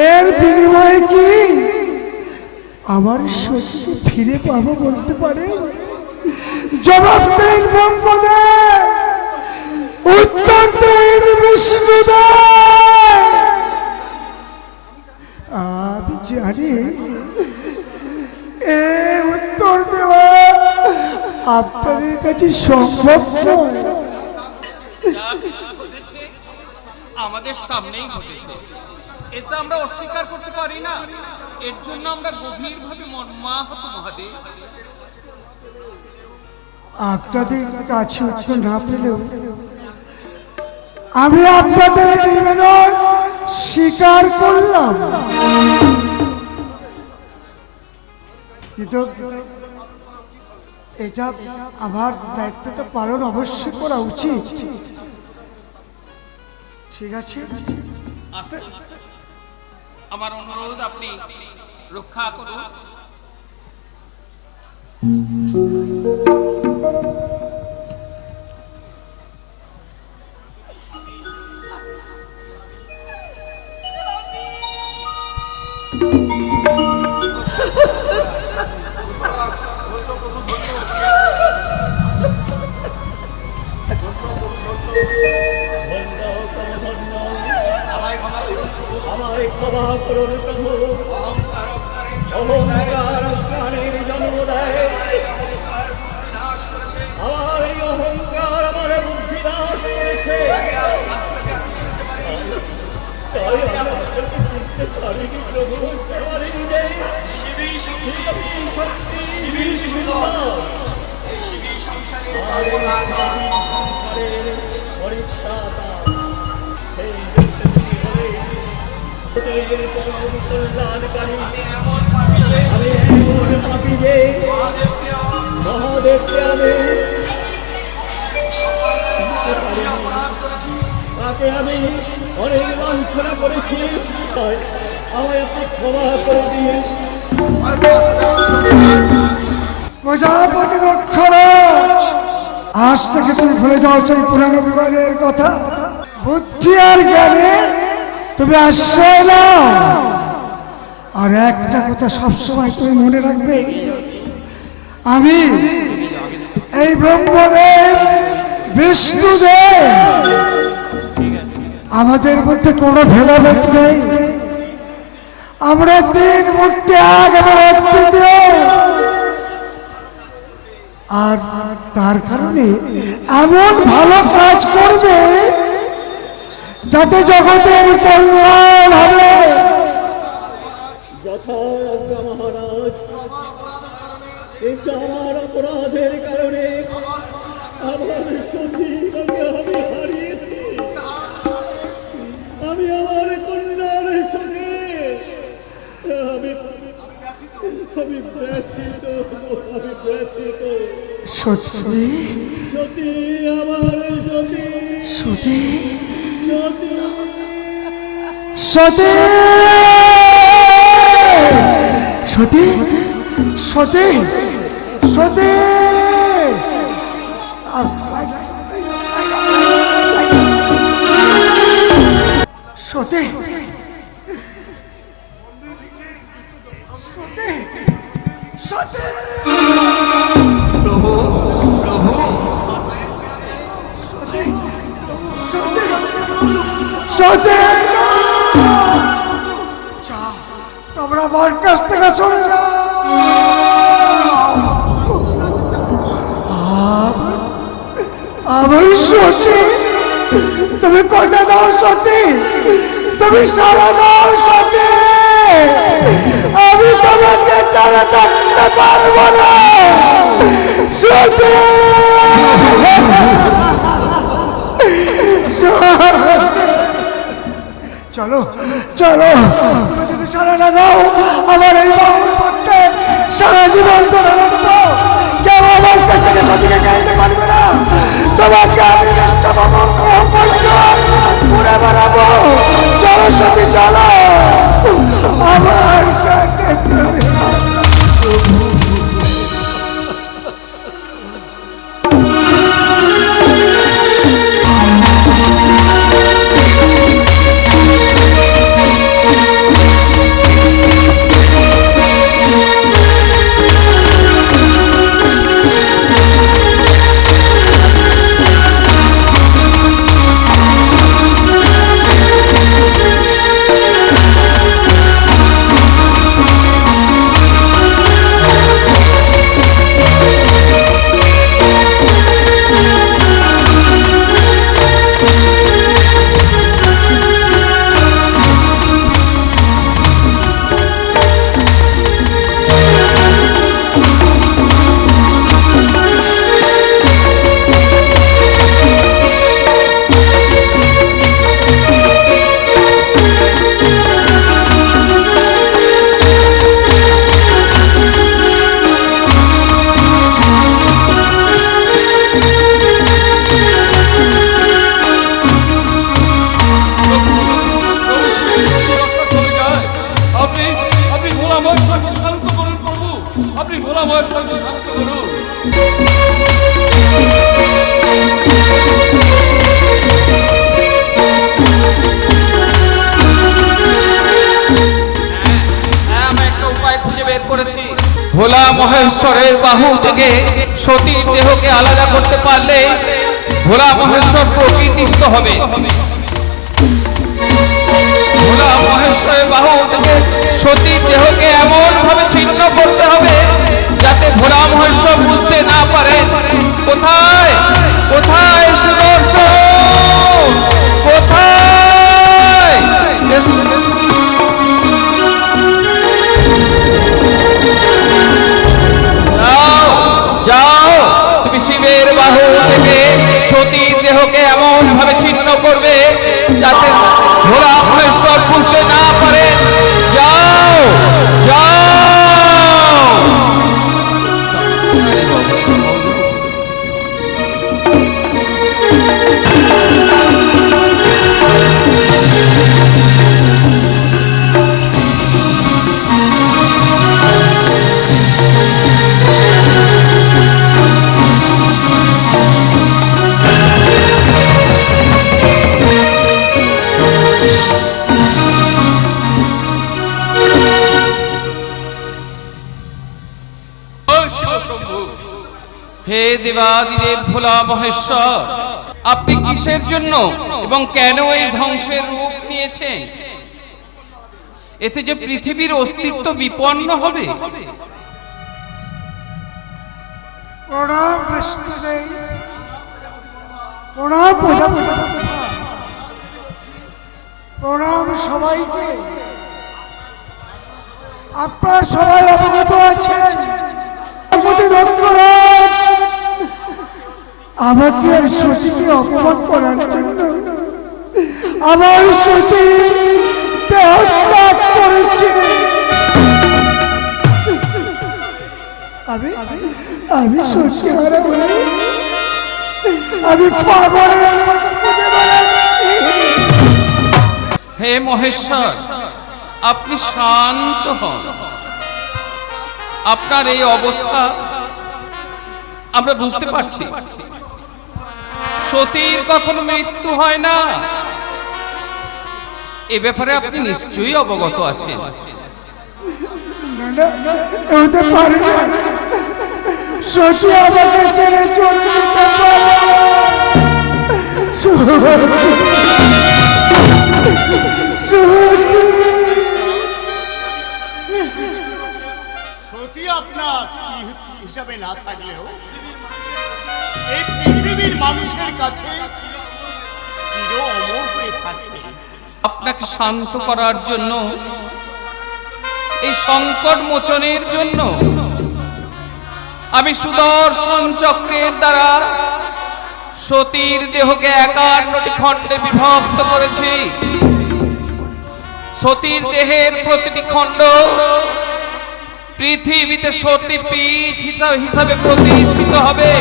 এর বিনিময়ে কি আমার সত্যি ফিরে পাবো বলতে পারে? জবাব দেন ব্রহ্মদেব, উত্তর দেন বিষ্ণুদেব। আমি জানি এ উত্তর দেওয়া আপনাদের কাছে সম্ভব নয়। যা কিছু ঘটেছে আমাদের সামনেই ঘটেছে, এটা আমরা অস্বীকার করতে পারি না। এর জন্য আমরা গভীরভাবে মর্মাহত মহাদেব। আপনাদের কাছে উত্তর না পেলেও আমি আপনাদের নিবেদন স্বীকার করলাম, কিন্তু এটা আমার দায়িত্বটা পালন অবশ্যই করা উচিত। ঠিক আছে, আমার অনুরোধ আপনি রক্ষা করুন। আপনাকে আমি অনেক লাঞ্ছনা করেছি, তাই আমায় আপনি ক্ষমা করে দিন। প্রজাপতি দক্ষরাজ, আজ থেকে তুমি ভুলে যাও সেই পুরানো বিবাদের কথা। বুদ্ধি আর জ্ঞানে তুমি আশ্রয় নাও। আর একটা কথা সবসময় তুমি মনে রাখবে, আমি এই ব্রহ্মদেব বিষ্ণুদেব, আমাদের মধ্যে কোনো ভেদাভেদ নেই। আমরা তিন মূর্তি এক এবং অদ্বিতীয়। আর তার কারণে এমন ভালো কাজ করবে যাতে জগতের কল্যাণ হবে। যথাজ্ঞা মহারাজ, কিন্তু আমার অপরাধের কারণে আমার সতীকে আমি হারিয়েছি। আমি আমার কন্যার সঙ্গে আমি ব্যথিত, আমি ব্যথিত। সত্যি সতী, আমার সতী, সতী সতী, সতী সতী সতী সতী সতী সতী সতী প্রভু প্রভু সতী, তোমরা আমার কাছ থেকে চলে যাও। আমার সতী, তুমি কথা দাও সতী, তুমি সারা দাও সতী। আমি তোমাকে ছাড়া থাকতে পারবো না সতী। চলো চলো, তুমি যদি সারা না দাও আমার এই বাহুর পথে সারা জীবন ধরে রাখবো। কেউ আমার কাছ থেকে সতীকে গাইতে পারবে না। তোমাকে আমি ঘুরে বেড়াবো। চলো সতী চলো, আমার সাথে তুমি। ভোলা মহেশ্বরের বাহু থেকে সতীর দেহকে আলাদা করতে পারলে ভোলা মহেশ্বর প্রকৃতিস্থ হবে। ভোলা মহেশ্বরের বাহু থেকে সতীর দেহকে এমন ভাবে ছিন্ন করতে হবে যাতে ভোলা মহেশ্বর বুঝতে না পারে কোথায় কোথায় সুদর্শন, কোথায়। যাও, তুমি শিবের বাহু থেকে সতীর দেহকে এমন ভাবে ছিন্ন করবে যাতে ভোলা মহেশ্বর বুঝতে না পারে। যাও যাও। হে দেবাদিদেব ভোলা মহেশ্বর, আপনি কিসের জন্য এবং কেন এই ধ্বংসের রূপ নিয়েছেন? এতে যে পৃথিবীর অস্তিত্ব বিপন্ন হবে। প্রণাম বিষ্ণুদেব, প্রণাম প্রজাপতি, প্রণাম সবাইকে। আপনারা সবাই অবগত আছেন দক্ষরাজ আমাকে আর সতীকে অপমান করার জন্য আমার সতী দেহত্যাগ করেছে। আমি সত্যি হারা হয়ে আমি পাগলের মতো খুঁজে বেড়াচ্ছি। হে মহেশ্বর, আপনি শান্ত হন। আপনার এই অবস্থা আমরা বুঝতে পারছি। সতীর কখনো মৃত্যু হয় না, এ ব্যাপারে আপনি নিশ্চয়ই অবগত আছেন। না, হতে পারে না। সত্যি আমাকে ছেড়ে চলে যেতে পারে না। সত্যি আপনার স্ত্রী হিসাবে না থাকলেও এই পৃথিবীর মানুষের কাছে চির অমর হয়ে থাকবে। আপনাকে শান্ত করার জন্য, এই সংকট মোচনের জন্য আমি সুদর্শন চক্রের দ্বারা সতীর দেহকে 51টি খণ্ডে বিভক্ত করেছি। সতীর দেহের প্রতিটি খণ্ড পৃথিবীতে সতীপীঠ হিসাবে প্রতিষ্ঠিত হবে।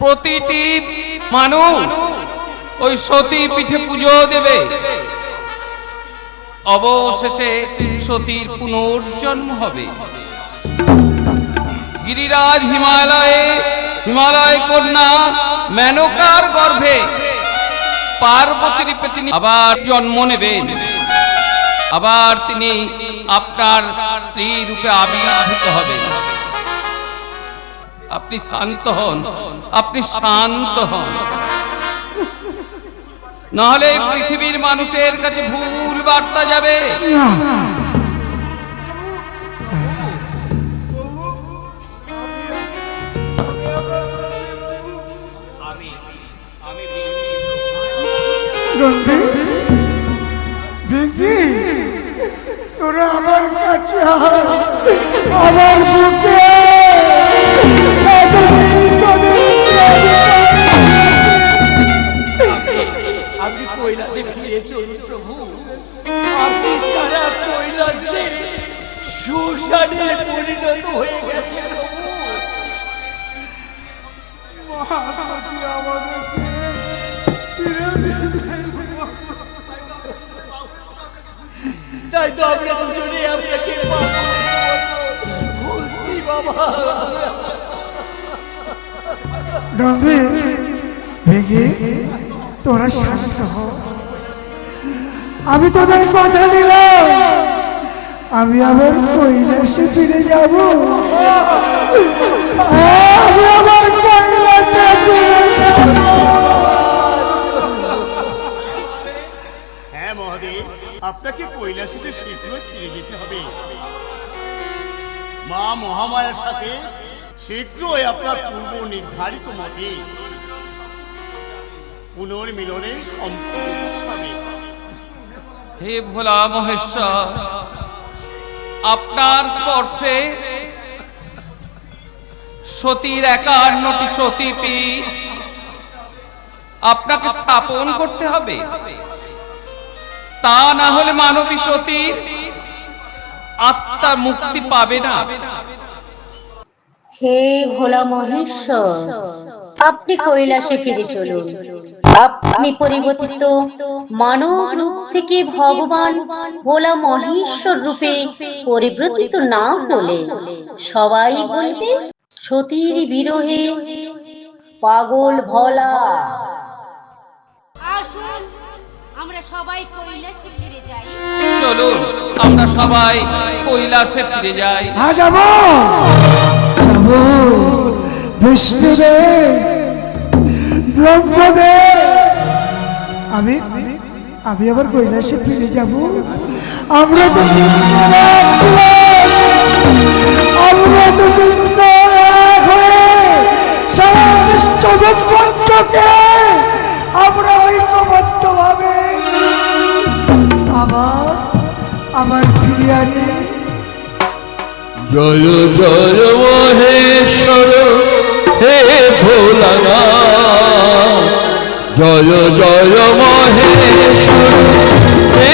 প্রতিটি মানুষ ওই সতী পীঠে পুজো দেবে। অবশেষে সতীর পুনর্জন্ম হবে। গিরিরাজ হিমালয় কন্যা মেনকার গর্ভে পার্বতী রূপে তিনি আবার জন্ম নেবেন। আবার তিনি আপনার স্ত্রী রূপে আবির্ভূত হবেন। আপনি শান্ত হন, আপনি শান্ত হন, নাহলে পৃথিবীর মানুষের কাছে ভুল বার্তা যাবে। তোরা আমার কাছে আমার বুকে আপনি কৈলাসে ফিরে চলুন প্রভু। আপনি সারা কৈলাসে শ্মশানে পরিণত হয়ে গেছে প্রভু। তাই তো আমরা দুজনে আপনাকে খুঁজছি বাবা। নন্দী ভেঙে তোরা শান্ত হ। আমি তোদের কথা দিলাম, আমি আবার কৈলাসে ফিরে যাব। আমি আবার কৈলাসে ফিরে যাব। হ্যাঁ মহাদেব, আপনাকে কৈলাসে শীঘ্রই ফিরে যেতে হবে। মা মহামায়ার সাথে শীঘ্রই আপনার পূর্ব নির্ধারিত মতে পুনর্মিলনের সম্পর্ক হবে। হে ভোলা মহেশ্বর, আপনার স্পর্শে সতীর 51টি সতীপীঠ আপনাকে স্থাপন করতে হবে। তা না হলে মানবী সতীর আত্মা মুক্তি পাবে না। হে ভোলা মহেশ্বর, আপনি কৈলাসে ফিরে চলুন। আপনি পরিবর্তিত মানব রূপ থেকে ভগবান ভোলা মহেশ্বর রূপে পরিবর্তিত না হলে সবাই বলবে সতীর বিরহে পাগল ভোলা। আসুন আমরা সবাই কৈলাসে ফিরে যাই। চলুন আমরা সবাই কৈলাসে ফিরে যাই। হ্যাঁ, যাবো যাবো বিষ্ণুদেব, ব্রহ্মদেব, আমি আমি আবার কৈলাসে ফিরে যাব। আমরা তো আমরা তো এক হয়ে সারা বিশ্ব ব্রহ্মাণ্ডকে আমরা ঐক্যবদ্ধ ভাবে আবার ফিরে আনি। জয় জয় মহেশ্বর হে ভোলানাথ, জয় জয় মহেশ্বর হে